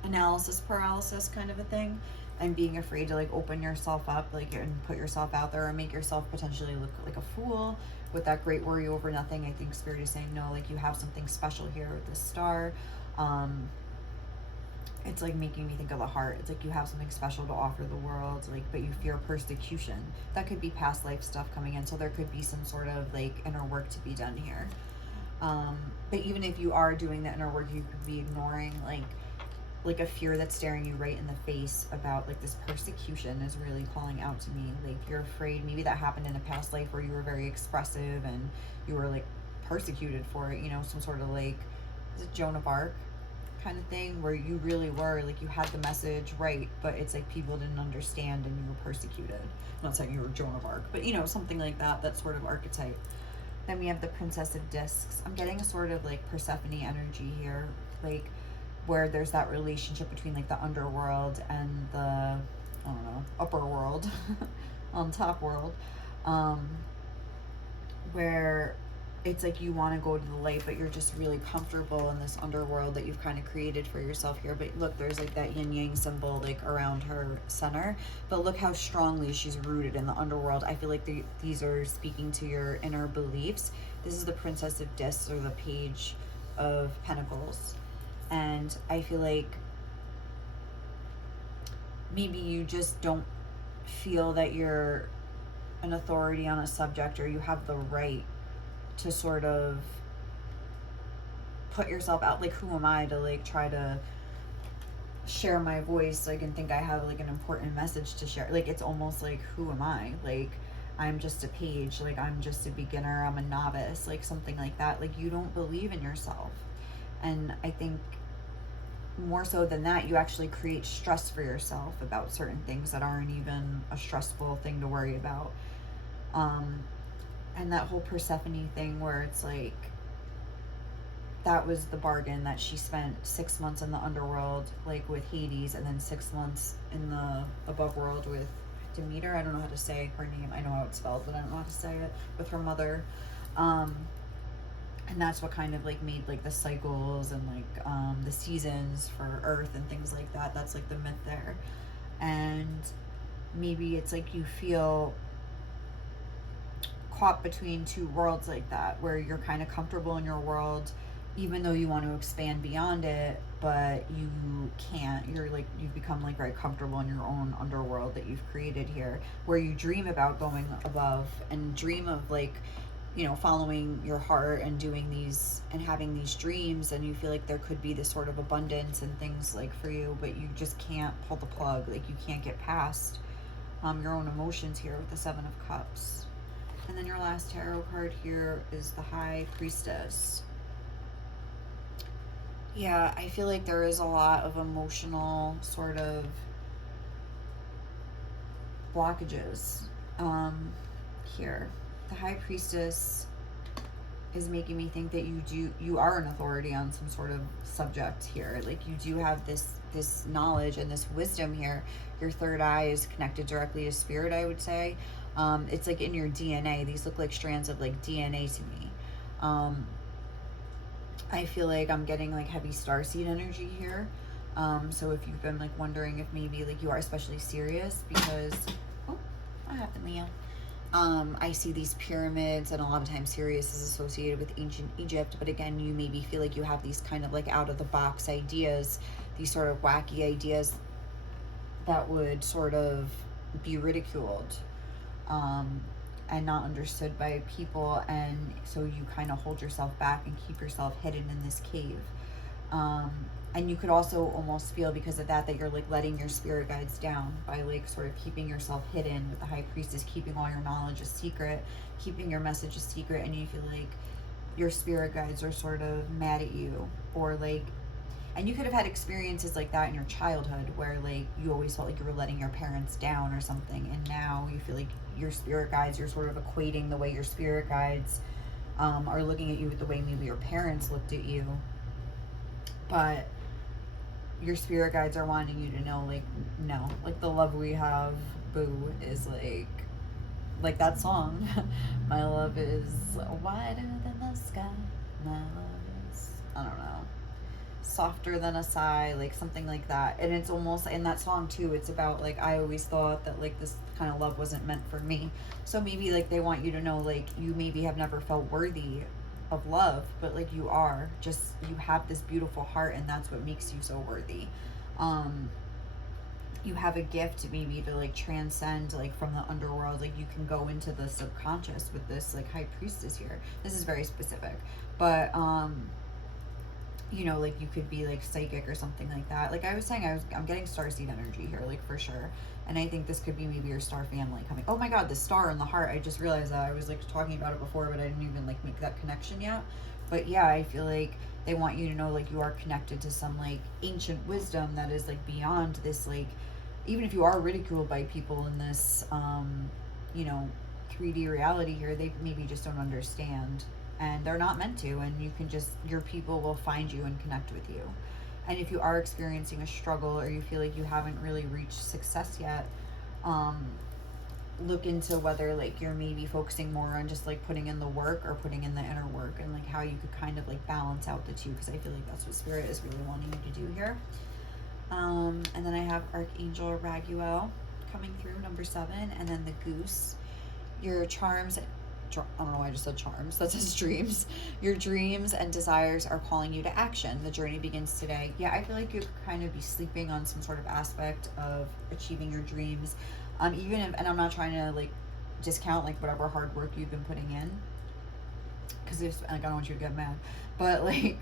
analysis paralysis kind of a thing, and being afraid to like open yourself up, like, and put yourself out there and make yourself potentially look like a fool with that great worry over nothing. I think Spirit is saying no, like you have something special here with this star. It's like making me think of the heart. It's like you have something special to offer the world, like, but you fear persecution. That could be past life stuff coming in, so there could be some sort of like inner work to be done here. But even if you are doing the inner work, you could be ignoring like a fear that's staring you right in the face about like this persecution is really calling out to me. Like you're afraid maybe that happened in a past life where you were very expressive and you were like persecuted for it, you know, some sort of like, is it Joan of Arc kind of thing, where you really were like, you had the message right, but it's like people didn't understand and you were persecuted. I'm not saying you were Joan of Arc, but you know, something like that, that sort of archetype. Then we have the Princess of Discs. I'm getting a sort of like Persephone energy here, like where there's that relationship between like the underworld and the, I don't know, upper world on top world, where it's like you want to go to the light, but you're just really comfortable in this underworld that you've kind of created for yourself here. But look, there's like that yin yang symbol like around her center, but look how strongly she's rooted in the underworld. I feel like these are speaking to your inner beliefs. This is the Princess of Discs, or the Page of Pentacles, and I feel like maybe you just don't feel that you're an authority on a subject, or you have the right to sort of put yourself out. Like, who am I to like try to share my voice like and think I have like an important message to share? Like, it's almost like, who am I? Like, I'm just a page, like I'm just a beginner, I'm a novice, like something like that. Like, you don't believe in yourself. And I think more so than that, you actually create stress for yourself about certain things that aren't even a stressful thing to worry about. um and that whole Persephone thing where it's like, that was the bargain, that she spent 6 months in the underworld, like with Hades, and then 6 months in the above world with Demeter. I don't know how to say her name. I know how it's spelled, but I don't know how to say it. With her mother. Um, and that's what kind of like made like the cycles and like the seasons for Earth and things like that. That's like the myth there. And maybe it's like you feel caught between two worlds like that, where you're kind of comfortable in your world even though you want to expand beyond it, but you can't. You're like, you've become like very comfortable in your own underworld that you've created here, where you dream about going above and dream of like, you know, following your heart and doing these and having these dreams, and you feel like there could be this sort of abundance and things like for you, but you just can't pull the plug. Like, you can't get past your own emotions here with the Seven of Cups. And then your last tarot card here is the High Priestess. Yeah, I feel like there is a lot of emotional sort of blockages here. The High Priestess is making me think that you are an authority on some sort of subject here. Like, you do have this knowledge and this wisdom here. Your third eye is connected directly to spirit, I would say. It's like in your DNA. These look like strands of like DNA to me. I feel like I'm getting like heavy starseed energy here. So if you've been like wondering if maybe like you are especially serious, because oh, I have the mail. I see these pyramids, and a lot of times Sirius is associated with ancient Egypt, but again, you maybe feel like you have these kind of like out of the box ideas, these sort of wacky ideas that would sort of be ridiculed. And not understood by people, and so you kind of hold yourself back and keep yourself hidden in this cave. And you could also almost feel, because of that you're like letting your spirit guides down by like sort of keeping yourself hidden with the High Priestess, keeping all your knowledge a secret, keeping your message a secret, and you feel like your spirit guides are sort of mad at you, or like, and you could have had experiences like that in your childhood where like you always felt like you were letting your parents down or something, and now you feel like your spirit guides, you're sort of equating the way your spirit guides are looking at you with the way maybe your parents looked at you. But your spirit guides are wanting you to know, like, no, like the love we have, boo, is like that song. My love is wider than the sky. My love is, I don't know, softer than a sigh, like something like that. And it's almost in that song too, it's about like, I always thought that like this kind of love wasn't meant for me. So maybe like they want you to know, like, you maybe have never felt worthy of love, but like you are, just you have this beautiful heart, and that's what makes you so worthy. You have a gift maybe to like transcend like from the underworld. Like, you can go into the subconscious with this like High Priestess here. This is very specific, but you know, like you could be like psychic or something like that. Like I was saying, I'm getting starseed energy here, like for sure. And I think this could be maybe your star family coming. Oh my God, the star in the heart. I just realized that I was like talking about it before, but I didn't even like make that connection yet. But yeah, I feel like they want you to know like you are connected to some like ancient wisdom that is like beyond this, like, even if you are ridiculed by people in this you know, 3D reality here, they maybe just don't understand, and they're not meant to, and you can just, your people will find you and connect with you. And if you are experiencing a struggle, or you feel like you haven't really reached success yet, look into whether like you're maybe focusing more on just like putting in the work or putting in the inner work, and like how you could kind of like balance out the two, because I feel like that's what spirit is really wanting you to do here. And then I have Archangel Raguel coming through, number 7, and then the Goose. Your charms, I don't know why I just said charms, that says dreams. Your dreams and desires are calling you to action. The journey begins today. Yeah, I feel like you could kind of be sleeping on some sort of aspect of achieving your dreams. Even if, and I'm not trying to like discount like whatever hard work you've been putting in, because if like I don't want you to get mad, but like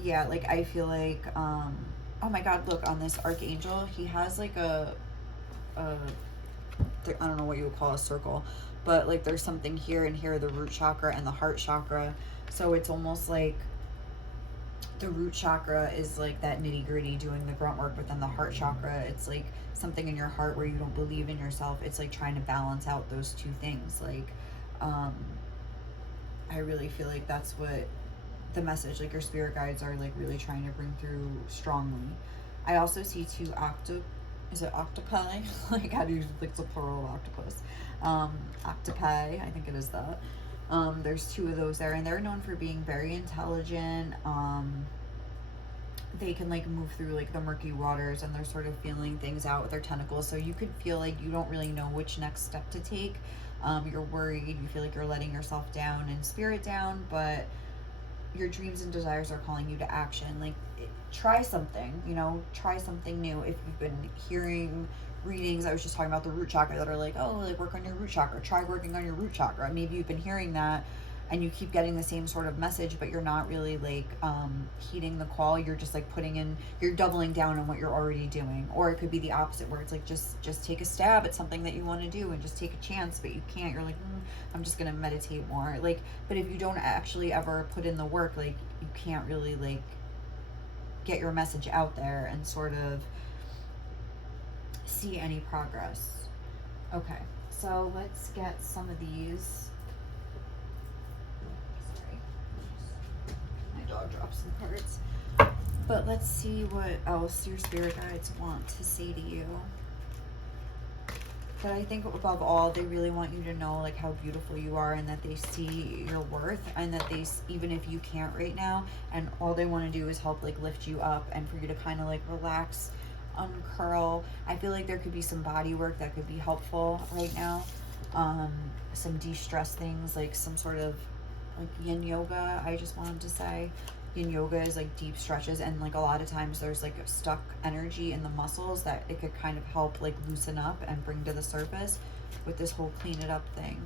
yeah, like I feel like oh my god, look on this archangel, he has like a I don't know what you would call a circle, but like there's something here and here, the root chakra and the heart chakra. So it's almost like the root chakra is like that nitty gritty doing the grunt work, but then the heart chakra, it's like something in your heart where you don't believe in yourself. It's like trying to balance out those two things. Like I really feel like that's what the message, like your spirit guides are like really trying to bring through strongly. I also see two is it octopi? Like how do you like the plural of octopus? Octopi, I think it is that. There's two of those there, and they're known for being very intelligent. They can like move through like the murky waters, and they're sort of feeling things out with their tentacles. So you could feel like you don't really know which next step to take. You're worried, you feel like you're letting yourself down and spirit down, but your dreams and desires are calling you to action. Like try something, you know, try something new. If you've been hearing readings, I was just talking about the root chakra, that are like, oh, like work on your root chakra, try working on your root chakra. Maybe you've been hearing that and you keep getting the same sort of message, but you're not really like heeding the call. You're just like you're doubling down on what you're already doing. Or it could be the opposite, where it's like just take a stab at something that you want to do and just take a chance, but you can't. You're like, I'm just gonna meditate more. Like, but if you don't actually ever put in the work, like you can't really like get your message out there and sort of see any progress. Okay, so let's get some of these. Sorry, my dog dropped some cards. But let's see what else your spirit guides want to say to you. But I think above all, they really want you to know like how beautiful you are, and that they see your worth, and that they, even if you can't right now, and all they want to do is help like lift you up and for you to kind of like relax, uncurl. I feel like there could be some body work that could be helpful right now. Some de-stress things, like some sort of like yin yoga. I just wanted to say yin yoga is like deep stretches, and like a lot of times there's like stuck energy in the muscles that it could kind of help like loosen up and bring to the surface with this whole clean it up thing.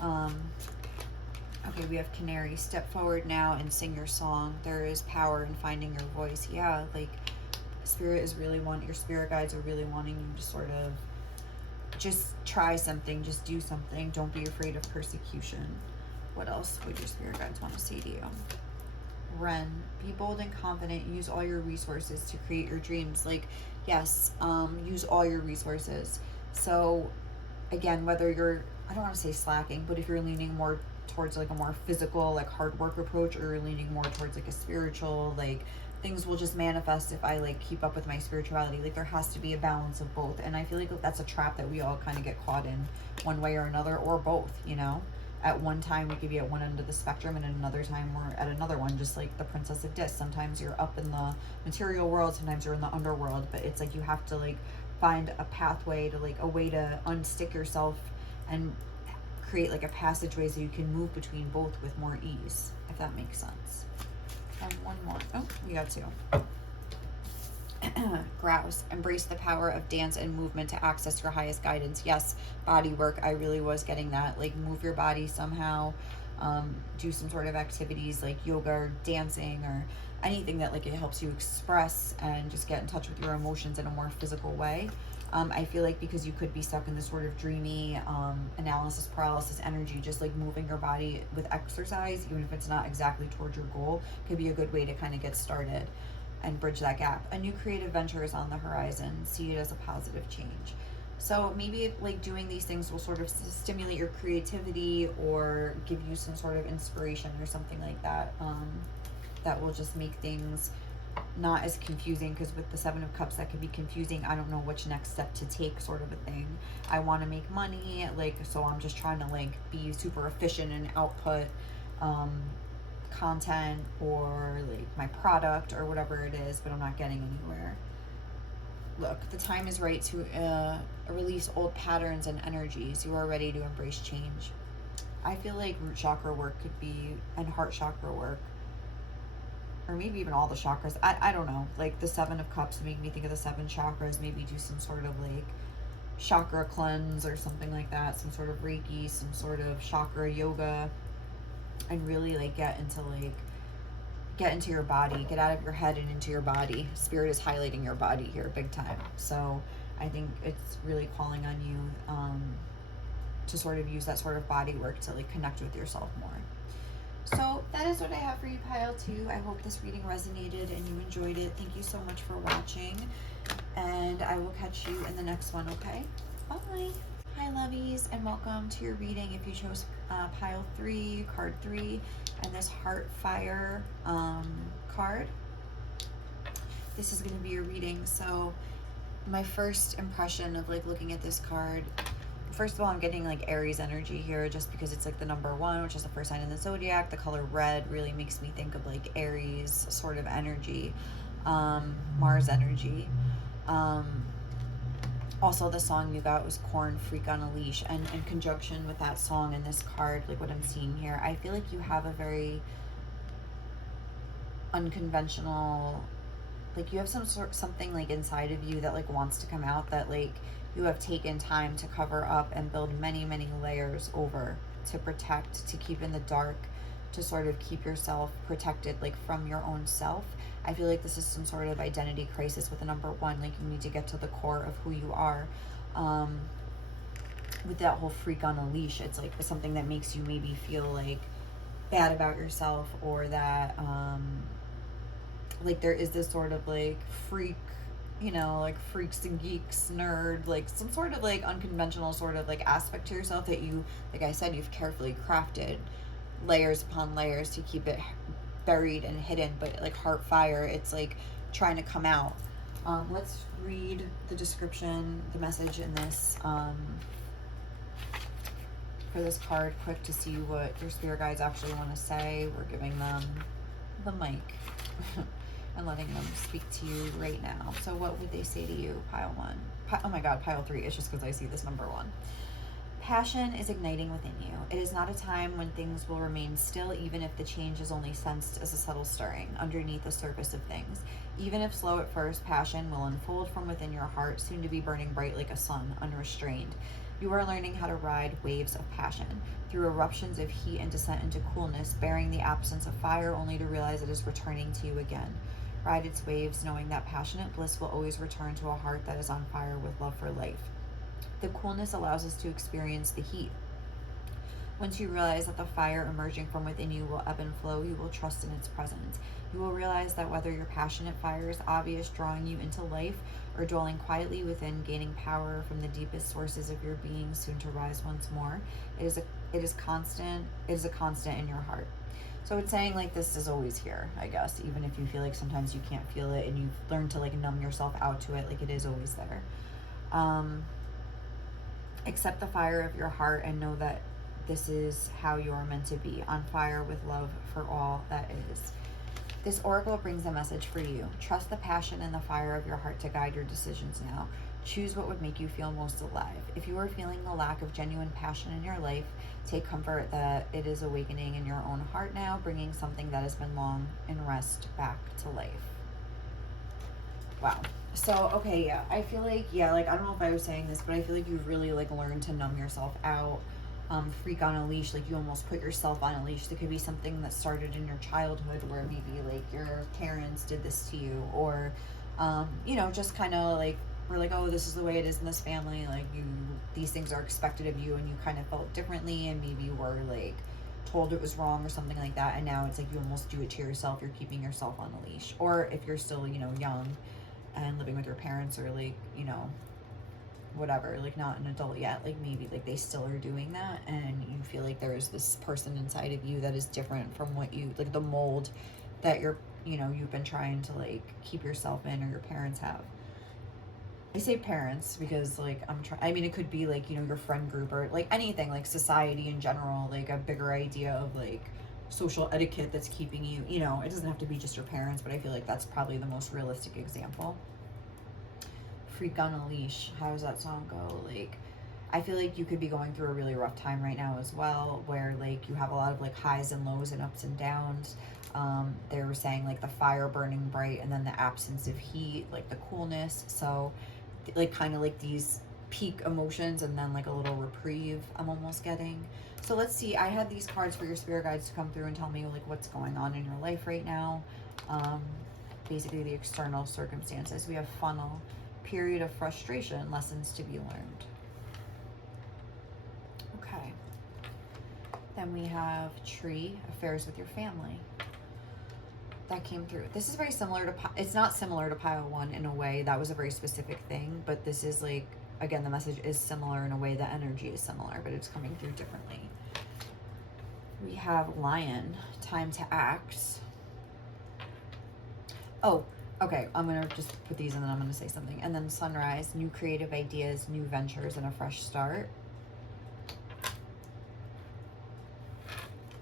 Okay, we have Canary. Step forward now and sing your song. There is power in finding your voice. Yeah, like your spirit guides are really wanting you to sort of just try something, just do something. Don't be afraid of persecution. What else would your spirit guides want to say to you? Ren, be bold and confident. Use all your resources to create your dreams. Like, yes, use all your resources. So, again, whether you're, I don't want to say slacking, but if you're leaning more towards like a more physical, like hard work approach, or you're leaning more towards like a spiritual, like things will just manifest if I like keep up with my spirituality. Like there has to be a balance of both. And I feel like that's a trap that we all kind of get caught in one way or another, or both, you know? At one time we could be at one end of the spectrum, and at another time we're at another one, just like the Princess of Dis. Sometimes you're up in the material world, sometimes you're in the underworld, but it's like you have to like find a pathway to like a way to unstick yourself and create like a passageway so you can move between both with more ease, if that makes sense. And one more. Oh, we got two. Grouse, embrace the power of dance and movement to access your highest guidance. Yes, body work. I really was getting that. Like move your body somehow. Do some sort of activities like yoga or dancing or anything that like it helps you express and just get in touch with your emotions in a more physical way. I feel like because you could be stuck in this sort of dreamy analysis paralysis energy, just like moving your body with exercise, even if it's not exactly towards your goal, could be a good way to kind of get started and bridge that gap. A new creative venture is on the horizon. See it as a positive change. So maybe like doing these things will sort of stimulate your creativity or give you some sort of inspiration or something like that. That will just make things not as confusing, because with the Seven of Cups that can be confusing. I don't know which next step to take, sort of a thing. I want to make money, like, so I'm just trying to like be super efficient and output content or like my product or whatever it is, but I'm not getting anywhere. Look, the time is right to release old patterns and energies. You are ready to embrace change. I feel like root chakra work could be, and heart chakra work, or maybe even all the chakras. I don't know. Like the Seven of Cups made me think of the seven chakras. Maybe do some sort of like chakra cleanse or something like that, some sort of Reiki, some sort of chakra yoga, and really like get into your body, get out of your head and into your body. Spirit is highlighting your body here big time. So I think it's really calling on you to sort of use that sort of body work to like connect with yourself more. So that is what I have for you, pile 2. I hope this reading resonated and you enjoyed it. Thank you so much for watching, and I will catch you in the next one, okay? Bye. Hi, lovies, and welcome to your reading. If you chose pile 3, card 3, and this heart fire card, this is going to be your reading. So my first impression of like looking at this card, first of all, I'm getting like Aries energy here just because it's like the number 1, which is the first sign in the zodiac. The color red really makes me think of like Aries sort of energy, Mars energy. Also, the song you got was Corn Freak on a Leash, and in conjunction with that song and this card, like what I'm seeing here, I feel like you have a very unconventional, like you have something like inside of you that like wants to come out, that like you have taken time to cover up and build many layers over, to protect, to keep in the dark, to sort of keep yourself protected like from your own self. I feel like this is some sort of identity crisis with a number 1. Like you need to get to the core of who you are. With that whole freak on a leash, it's like something that makes you maybe feel like bad about yourself, or that like there is this sort of like freak, you know, like freaks and geeks nerd, like some sort of like unconventional sort of like aspect to yourself that you, like I said, you've carefully crafted layers upon layers to keep it buried and hidden. But like heart fire, it's like trying to come out. Let's read the description, the message in this for this card quick to see what your spirit guides actually want to say. We're giving them the mic and letting them speak to you right now. So what would they say to you, pile 1? Oh my god, pile 3. It's just because I see this number 1. Passion is igniting within you. It is not a time when things will remain still, even if the change is only sensed as a subtle stirring underneath the surface of things. Even if slow at first, passion will unfold from within your heart, soon to be burning bright like a sun, unrestrained. You are learning how to ride waves of passion, through eruptions of heat and descent into coolness, bearing the absence of fire, only to realize it is returning to you again. Ride its waves, knowing that passionate bliss will always return to a heart that is on fire with love for life. The coolness allows us to experience the heat. Once you realize that the fire emerging from within you will ebb and flow, you will trust in its presence. You will realize that whether your passionate fire is obvious, drawing you into life, or dwelling quietly within, gaining power from the deepest sources of your being, soon to rise once more, it is a constant in your heart. So it's saying like this is always here, I guess, even if you feel like sometimes you can't feel it and you've learned to like numb yourself out to it, like it is always there. Accept the fire of your heart and know that this is how you are meant to be, on fire with love for all that is. This oracle brings a message for you. Trust the passion and the fire of your heart to guide your decisions now. Choose what would make you feel most alive. If you are feeling a lack of genuine passion in your life, take comfort that it is awakening in your own heart now, bringing something that has been long in rest back to life. Wow. So, okay, yeah, I feel like, like, I don't know if I was saying this, but I feel like you've really, like, learned to numb yourself out. Freak on a leash, like, you almost put yourself on a leash. There could be something that started in your childhood where maybe, like, your parents did this to you, or, you know, just kind of, like, we're like, oh, this is the way it is in this family, like, these things are expected of you, and you kind of felt differently, and maybe you were, like, told it was wrong or something like that, and now it's like you almost do it to yourself. You're keeping yourself on a leash. Or if you're still, you know, young and living with your parents, or like, you know, whatever, like not an adult yet, like maybe like they still are doing that, and you feel like there's this person inside of you that is different from what you, like the mold that you're, you know, you've been trying to like keep yourself in, or your parents have. I say parents because like I mean, it could be like, you know, your friend group, or like anything, like society in general, like a bigger idea of like social etiquette that's keeping you, you know, it doesn't have to be just your parents, but I feel like that's probably the most realistic example. Freak on a leash, how does that song go? Like, I feel like you could be going through a really rough time right now as well, where like you have a lot of like highs and lows and ups and downs. They were saying like the fire burning bright, and then the absence of heat, like the coolness. So like kind of like these peak emotions and then like a little reprieve I'm almost getting. So let's see, I had these cards for your spirit guides to come through and tell me like what's going on in your life right now. Basically the external circumstances. We have funnel, period of frustration, lessons to be learned. Okay. Then we have tree, affairs with your family. That came through. This is very similar to, it's not similar to pile one in a way. That was a very specific thing, but this is like, again, the message is similar in a way. The energy is similar, but it's coming through differently. We have lion, time to act. Oh, okay. I'm going to just put these and then I'm going to say something. And then sunrise, new creative ideas, new ventures, and a fresh start.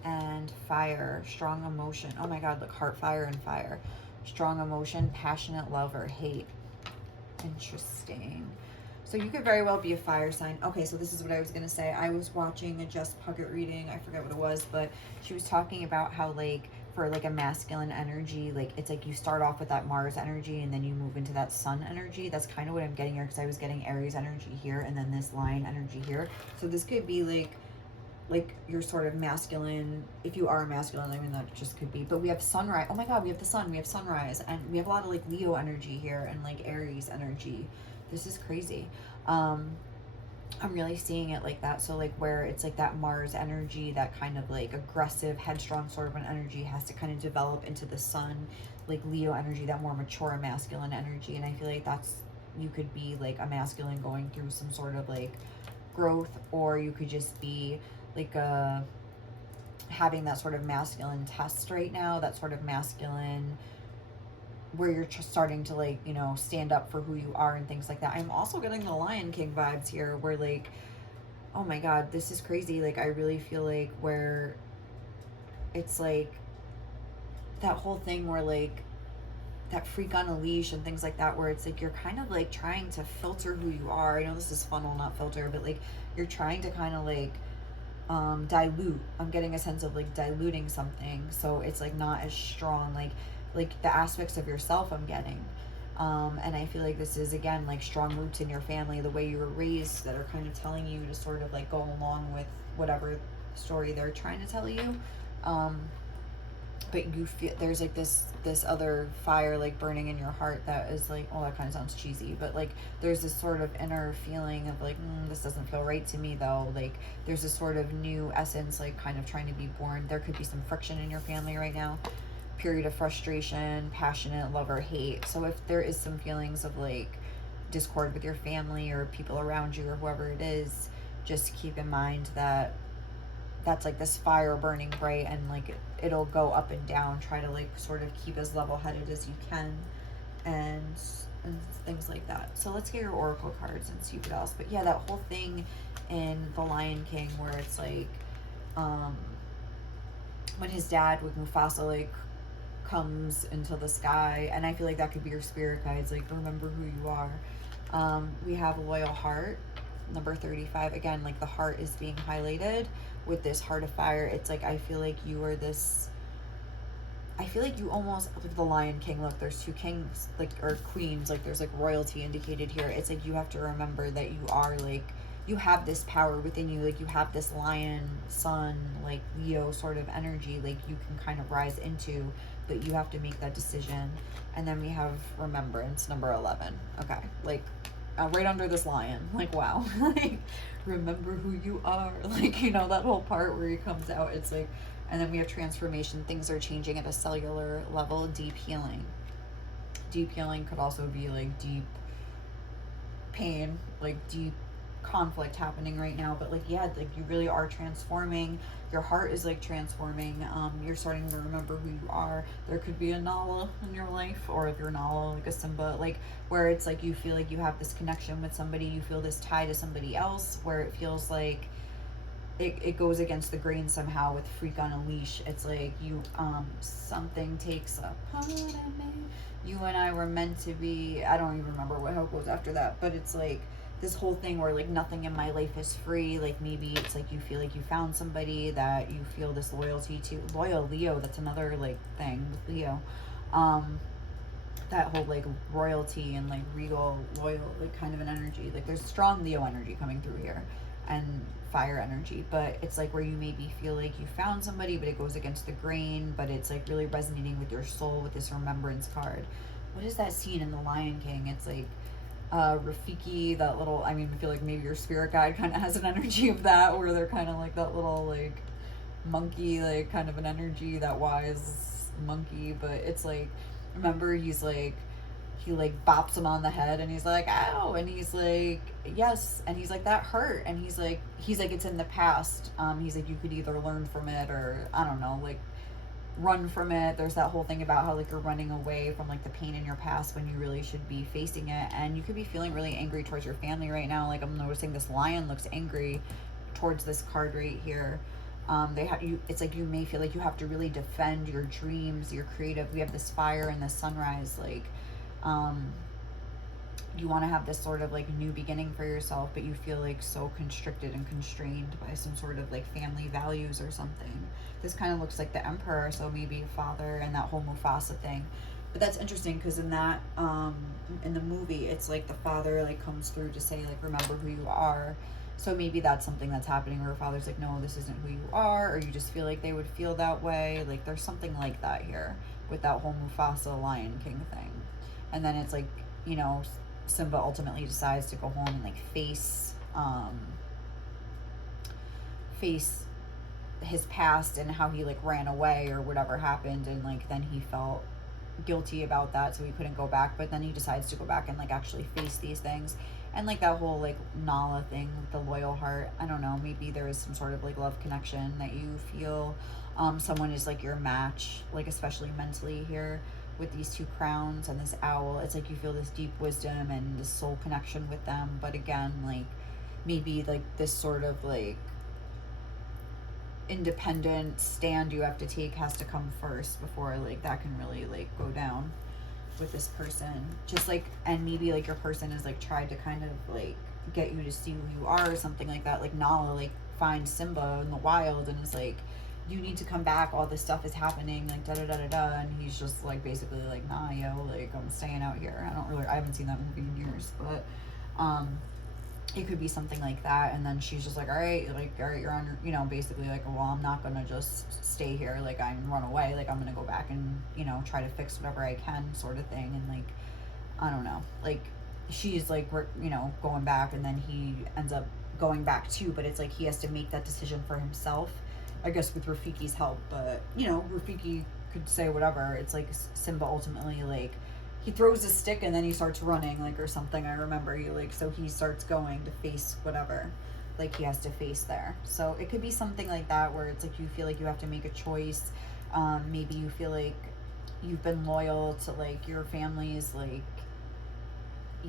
And fire, strong emotion. Oh my God, look, heart, fire, and fire. Strong emotion, passionate love, or hate. Interesting. So you could very well be a fire sign. Okay, so this is what I was going to say. I was watching a Jess Puckett reading. I forget what it was, but she was talking about how like for like a masculine energy, like it's like you start off with that Mars energy and then you move into that sun energy. That's kind of what I'm getting here because I was getting Aries energy here and then this lion energy here. So this could be like you're sort of masculine. If you are masculine, I mean, that just could be. But we have sunrise. Oh my God, we have the sun. We have sunrise. And we have a lot of like Leo energy here and like Aries energy. This is crazy. I'm really seeing it like that. So like where it's like that Mars energy, that kind of like aggressive, headstrong sort of an energy has to kind of develop into the sun, like Leo energy, that more mature masculine energy. And I feel like you could be like a masculine going through some sort of like growth, or you could just be like having that sort of masculine test right now, that sort of masculine where you're starting to like, you know, stand up for who you are and things like that. I'm also getting the Lion King vibes here where like, oh my God, this is crazy. Like, I really feel like where it's like that whole thing where like that freak on a leash and things like that, where it's like you're kind of like trying to filter who you are. I know this is funnel, not filter, but like you're trying to kind of like dilute. I'm getting a sense of like diluting something so it's like not as strong, like the aspects of yourself I'm getting. And I feel like this is again like strong roots in your family, the way you were raised, that are kind of telling you to sort of like go along with whatever story they're trying to tell you. But you feel there's like this other fire like burning in your heart that is like, oh, that kind of sounds cheesy, but like there's this sort of inner feeling of like, this doesn't feel right to me though. Like there's this sort of new essence like kind of trying to be born. There could be some friction in your family right now. Period of frustration, passionate love or hate. So if there is some feelings of like discord with your family or people around you or whoever it is, just keep in mind that that's like this fire burning bright, and like it'll go up and down. Try to like sort of keep as level-headed as you can, and things like that. So let's get your oracle cards and see what else. But yeah, that whole thing in The Lion King where it's like when his dad with Mufasa like comes into the sky, and I feel like that could be your spirit guides, like remember who you are. We have loyal heart, number 35. Again, like the heart is being highlighted with this heart of fire. It's like I feel like you are this, I feel like you almost like the Lion King. Look, there's two kings like or queens, like there's like royalty indicated here. It's like you have to remember that you are like, you have this power within you, like you have this lion, sun, like Leo sort of energy, like you can kind of rise into, but you have to make that decision. And then we have remembrance, number 11. Okay, like right under this lion, like wow. Like remember who you are, like, you know, that whole part where he comes out, it's like. And then we have transformation, things are changing at a cellular level. Deep healing could also be like deep pain, like deep conflict happening right now. But like, yeah, like you really are transforming. Your heart is like transforming. You're starting to remember who you are. There could be a Nala in your life, or if you're Nala, like a Simba, like where it's like you feel like you have this connection with somebody, you feel this tie to somebody else, where it feels like it goes against the grain somehow with freak on a leash. It's like you something takes a part of me. You and I were meant to be. I don't even remember how it goes after that, but it's like this whole thing where like nothing in my life is free. Like maybe it's like you feel like you found somebody that you feel this loyalty to. Loyal Leo, that's another like thing with Leo. that whole like royalty and like regal, loyal, like kind of an energy. Like there's strong Leo energy coming through here and fire energy, but it's like where you maybe feel like you found somebody, but it goes against the grain, but it's like really resonating with your soul with this remembrance card. What is that scene in The Lion King? It's like Rafiki, that little, I mean, I feel like maybe your spirit guide kind of has an energy of that, where they're kind of like that little like monkey, like kind of an energy, that wise monkey. But it's like, remember, he's like, he like bops him on the head and he's like, ow, and he's like, yes, and he's like, that hurt, and he's like, it's in the past. He's like, you could either learn from it or I don't know, like run from it. There's that whole thing about how like you're running away from like the pain in your past when you really should be facing it, and you could be feeling really angry towards your family right now. Like I'm noticing this lion looks angry towards this card right here. They have you, it's like you may feel like you have to really defend your dreams, your creative. We have this fire and this sunrise, like you want to have this sort of like new beginning for yourself, but you feel like so constricted and constrained by some sort of like family values or something. This kind of looks like the emperor, so maybe a father and that whole Mufasa thing. But that's interesting because in that in the movie, it's like the father like comes through to say like, remember who you are. So maybe that's something that's happening where a father's like, no, this isn't who you are, or you just feel like they would feel that way. Like there's something like that here with that whole Mufasa Lion King thing. And then it's like, you know, Simba ultimately decides to go home and like face his past and how he like ran away or whatever happened, and like then he felt guilty about that, so he couldn't go back, but then he decides to go back and like actually face these things. And like that whole like Nala thing, the loyal heart, I don't know, maybe there is some sort of like love connection that you feel. Someone is like your match, like especially mentally here with these two crowns and this owl. It's like you feel this deep wisdom and this soul connection with them, but again, like maybe like this sort of like independent stand you have to take has to come first before like that can really like go down with this person. Just like, and maybe like your person has like tried to kind of like get you to see who you are or something like that. Like Nala like finds Simba in the wild and is like, you need to come back, all this stuff is happening, like da da da da da, and he's just like basically like, nah yo, like I'm staying out here. I haven't seen that movie in years, but it could be something like that. And then she's just like, all right, you're on your, you know, basically like, well, I'm not gonna just stay here, like I'm run away, like I'm gonna go back and, you know, try to fix whatever I can, sort of thing. And like, I don't know, like she's like, you know, going back, and then he ends up going back too, but it's like he has to make that decision for himself, I guess, with Rafiki's help. But you know, Rafiki could say whatever. It's like Simba ultimately like, he throws a stick and then he starts running, like, or something. I remember he like, so he starts going to face whatever like he has to face there. So it could be something like that where it's like you feel like you have to make a choice. Maybe you feel like you've been loyal to like your family's like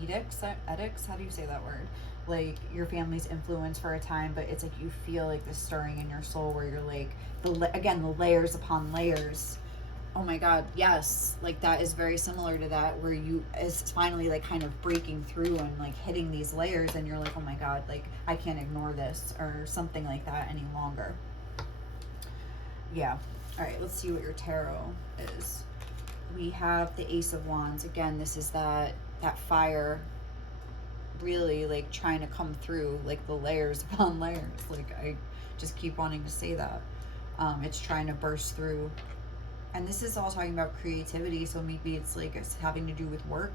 edicts, how do you say that word, like your family's influence for a time, but it's like you feel like this stirring in your soul where you're like the layers upon layers. Oh my god, yes, like that is very similar to that, where you is finally like kind of breaking through and like hitting these layers, and you're like, oh my god, like I can't ignore this or something like that any longer. Yeah. All right, let's see what your tarot is. We have the Ace of Wands. Again, this is that fire really like trying to come through, like the layers upon layers. Like I just keep wanting to say that. It's trying to burst through. And this is all talking about creativity, so maybe it's like it's having to do with work,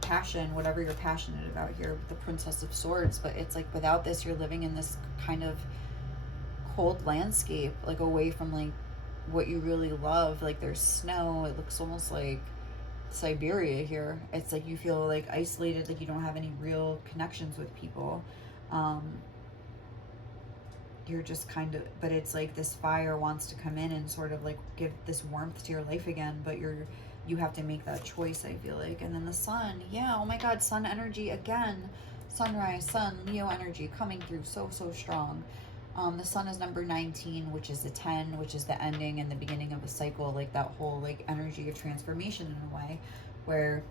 passion, whatever you're passionate about here with the Princess of Swords. But it's like without this, you're living in this kind of cold landscape, like away from like what you really love. Like there's snow, it looks almost like Siberia here. It's like you feel like isolated, like you don't have any real connections with people. You're just kind of, but it's like this fire wants to come in and sort of like give this warmth to your life again, but you have to make that choice, I feel like. And then the sun, yeah, oh my god, sun energy again, sunrise, sun, Leo energy coming through so strong. The sun is number 19, which is the 10, which is the ending and the beginning of a cycle, like that whole like energy of transformation in a way, where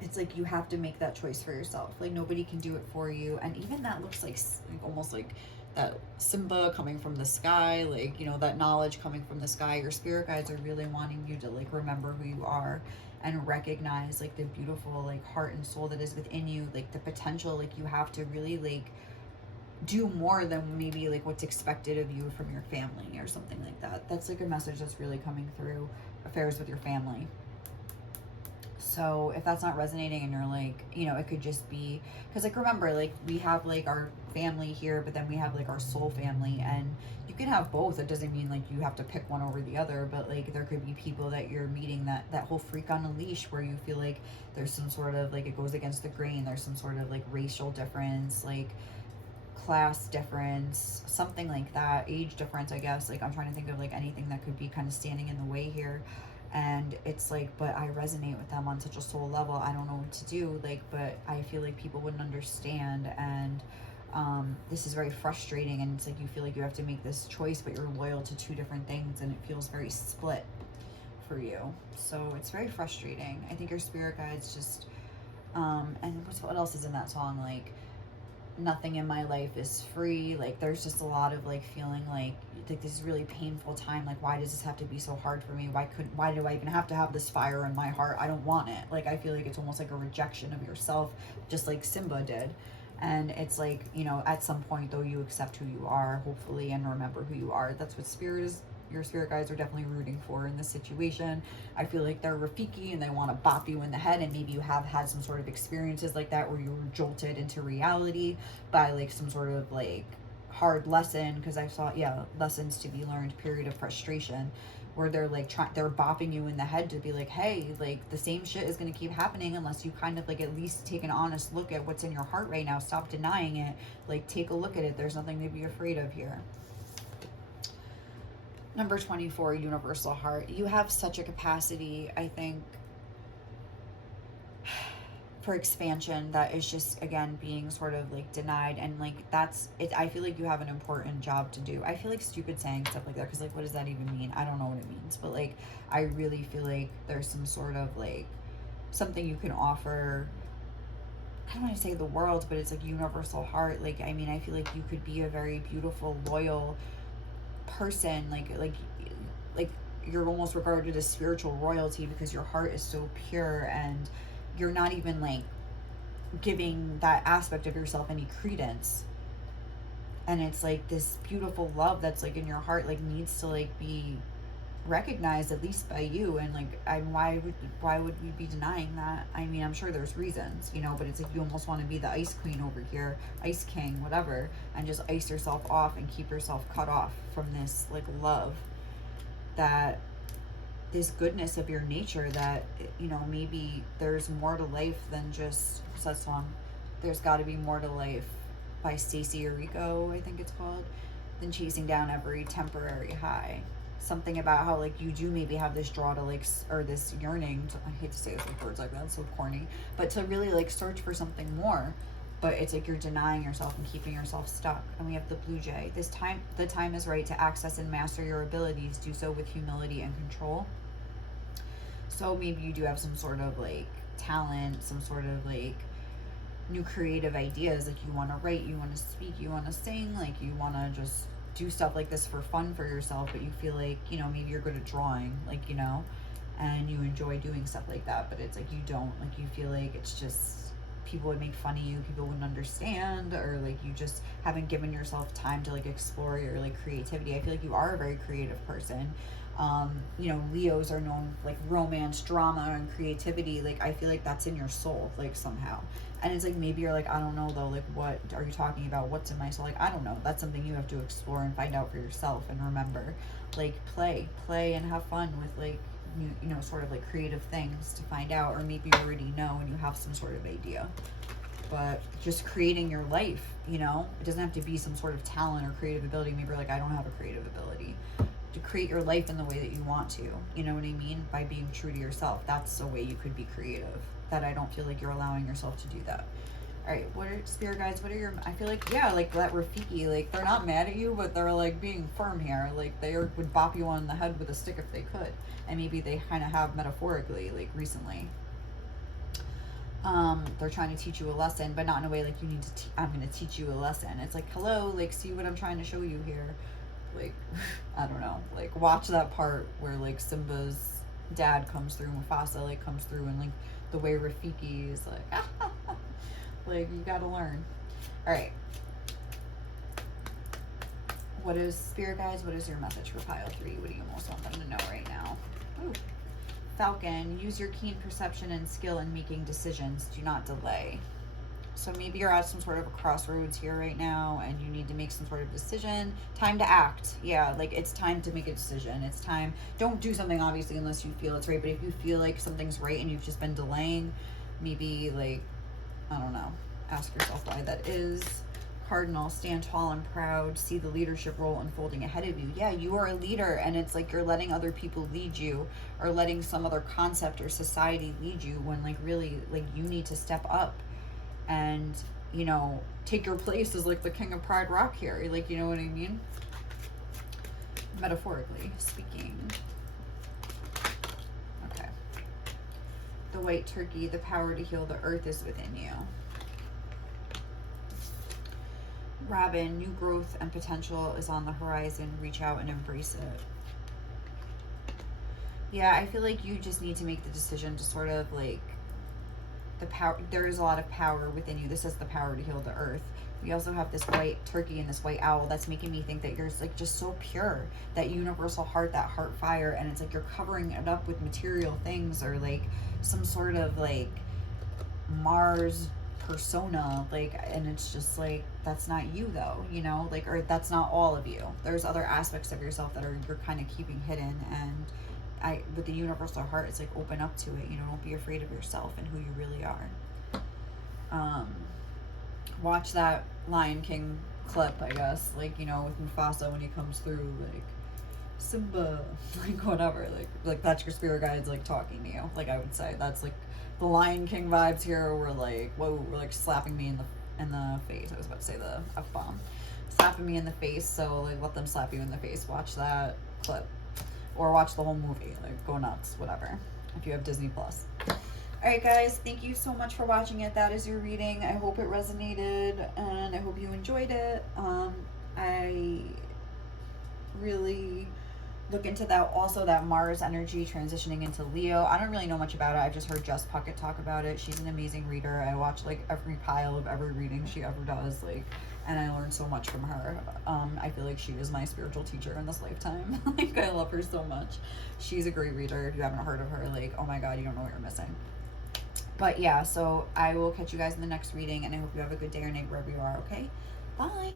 it's like you have to make that choice for yourself. Like nobody can do it for you. And even that looks like almost like that Simba coming from the sky, like, you know, that knowledge coming from the sky. Your spirit guides are really wanting you to like remember who you are and recognize like the beautiful like heart and soul that is within you, like the potential. Like you have to really like do more than maybe like what's expected of you from your family or something like that. That's like a message that's really coming through affairs with your family. So if that's not resonating and you're like, you know, it could just be because like remember, like we have like our family here, but then we have like our soul family, and you can have both. It doesn't mean like you have to pick one over the other, but like there could be people that you're meeting that whole freak on a leash where you feel like there's some sort of like it goes against the grain, there's some sort of like racial difference, like class difference, something like that, age difference, I guess. Like I'm trying to think of like anything that could be kind of standing in the way here. And it's like, but I resonate with them on such a soul level. I don't know what to do, like, but I feel like people wouldn't understand. And this is very frustrating. And it's like you feel like you have to make this choice, but you're loyal to two different things, and it feels very split for you. So it's very frustrating. I think your spirit guides just and what else is in that song? Like, nothing in my life is free. Like there's just a lot of like feeling like this is really painful time. Like why does this have to be so hard for me? Why do I even have to have this fire in my heart? I don't want it. Like I feel like it's almost like a rejection of yourself, just like Simba did. And it's like, you know, at some point though, you accept who you are, hopefully, and remember who you are. That's what spirit is. Your spirit guides are definitely rooting for in this situation. I feel like they're Rafiki and they want to bop you in the head, and maybe you have had some sort of experiences like that where you were jolted into reality by like some sort of like hard lesson, because I saw lessons to be learned, period of frustration, where they're like they're bopping you in the head to be like, hey, like the same shit is going to keep happening unless you kind of like at least take an honest look at what's in your heart right now. Stop denying it. Like take a look at it. There's nothing to be afraid of here. Number 24, universal heart. You have such a capacity, I think, for expansion that is just, again, being sort of like denied. And like that's it. I feel like you have an important job to do. I feel like stupid saying stuff like that because like what does that even mean? I don't know what it means, but like I really feel like there's some sort of like something you can offer. I don't want to say the world, but it's like universal heart. Like I mean, I feel like you could be a very beautiful, loyal person, like you're almost regarded as spiritual royalty because your heart is so pure, and you're not even like giving that aspect of yourself any credence. And it's like this beautiful love that's like in your heart like needs to like be recognized at least by you. And like why would we be denying that? I mean, I'm sure there's reasons, you know, but it's like you almost want to be the ice queen over here, ice king, whatever, and just ice yourself off and keep yourself cut off from this like love, that this goodness of your nature, that, you know, maybe there's more to life than just, what's that song? There's Got to Be More to Life by Stacey Orico, I think it's called, than chasing down every temporary high. Something about how like you do maybe have this draw to like or this yearning to, I hate to say this with words like that, it's so corny, but to really like search for something more, but it's like you're denying yourself and keeping yourself stuck. And we have the blue jay. The time is right to access and master your abilities. Do so with humility and control. So maybe you do have some sort of like talent, some sort of like new creative ideas, like you want to write, you want to speak, you want to sing, like you want to just do stuff like this for fun for yourself, but you feel like, you know, maybe you're good at drawing, like, you know, and you enjoy doing stuff like that, but it's like you don't, like you feel like it's just people would make fun of you, people wouldn't understand, or like you just haven't given yourself time to like explore your like creativity. I feel like you are a very creative person. You know, Leos are known for like romance, drama, and creativity. Like I feel like that's in your soul, like somehow. And it's like maybe you're like, I don't know though, like what are you talking about? What's in my soul? Like I don't know. That's something you have to explore and find out for yourself. And remember, like play and have fun with like you know, sort of like creative things to find out, or maybe you already know and you have some sort of idea. But just creating your life, you know, it doesn't have to be some sort of talent or creative ability. Maybe you're like, I don't have a creative ability. To create your life in the way that you want to, you know what I mean? By being true to yourself. That's a way you could be creative. That I don't feel like you're allowing yourself to do that. All right, what are spirit guides? What are your? I feel like like that Rafiki, like they're not mad at you, but they're like being firm here. Like they would bop you on the head with a stick if they could, and maybe they kind of have metaphorically, like recently. They're trying to teach you a lesson, but not in a way like you need to I'm going to teach you a lesson. It's like, hello, like, see what I'm trying to show you here. Like, I don't know, like, watch that part where like Simba's dad comes through, Mufasa like comes through, and like the way Rafiki is like like, you gotta learn. All right, what is spirit guides, what is your message for pile 3? What do you most want them to know right now? Ooh. Falcon, use your keen perception and skill in making decisions. Do not delay. So maybe you're at some sort of a crossroads here right now and you need to make some sort of decision. Time to act. Yeah, like, it's time to make a decision. It's time. Don't do something, obviously, unless you feel it's right. But if you feel like something's right and you've just been delaying, maybe, like, I don't know, ask yourself why that is. Cardinal, stand tall and proud. See the leadership role unfolding ahead of you. Yeah, you are a leader, and it's like you're letting other people lead you, or letting some other concept or society lead you, when like really, like, you need to step up and, you know, take your place as like the king of Pride Rock here. Like, you know what I mean? Metaphorically speaking. Okay. The white turkey, the power to heal the earth is within you. Robin, new growth and potential is on the horizon. Reach out and embrace it. Yeah, I feel like you just need to make the decision to sort of like, the power, there is a lot of power within you. This is the power to heal the earth. We also have this white turkey and this white owl that's making me think that you're like just so pure, that universal heart, that heart fire, and it's like you're covering it up with material things, or like some sort of like Mars persona, like, and it's just like, that's not you though, you know, like, or that's not all of you. There's other aspects of yourself that are, you're kind of keeping hidden. And with the universal heart, it's like, open up to it, you know, don't be afraid of yourself and who you really are. Watch that Lion King clip, I guess, like, you know, with Mufasa when he comes through, like, Simba, like, whatever, like that's your spirit guides, like, talking to you, like, I would say that's like the Lion King vibes here. Were like, whoa, we're like slapping me in the face. I was about to say the F-bomb. Slapping me in the face, so like, let them slap you in the face. Watch that clip, or watch the whole movie, like, go nuts, whatever, if you have Disney Plus. Alright guys, thank you so much for watching it. That is your reading. I hope it resonated, and I hope you enjoyed it. I really look into that, also that Mars energy transitioning into Leo. I don't really know much about it. I've just heard Jess Puckett talk about it. She's an amazing reader. I watch like every pile of every reading she ever does, like, and I learned so much from her. I feel like she is my spiritual teacher in this lifetime. Like, I love her so much. She's a great reader. If you haven't heard of her, like, oh my god, you don't know what you're missing. But yeah, so I will catch you guys in the next reading, and I hope you have a good day or night wherever you are, okay? Bye!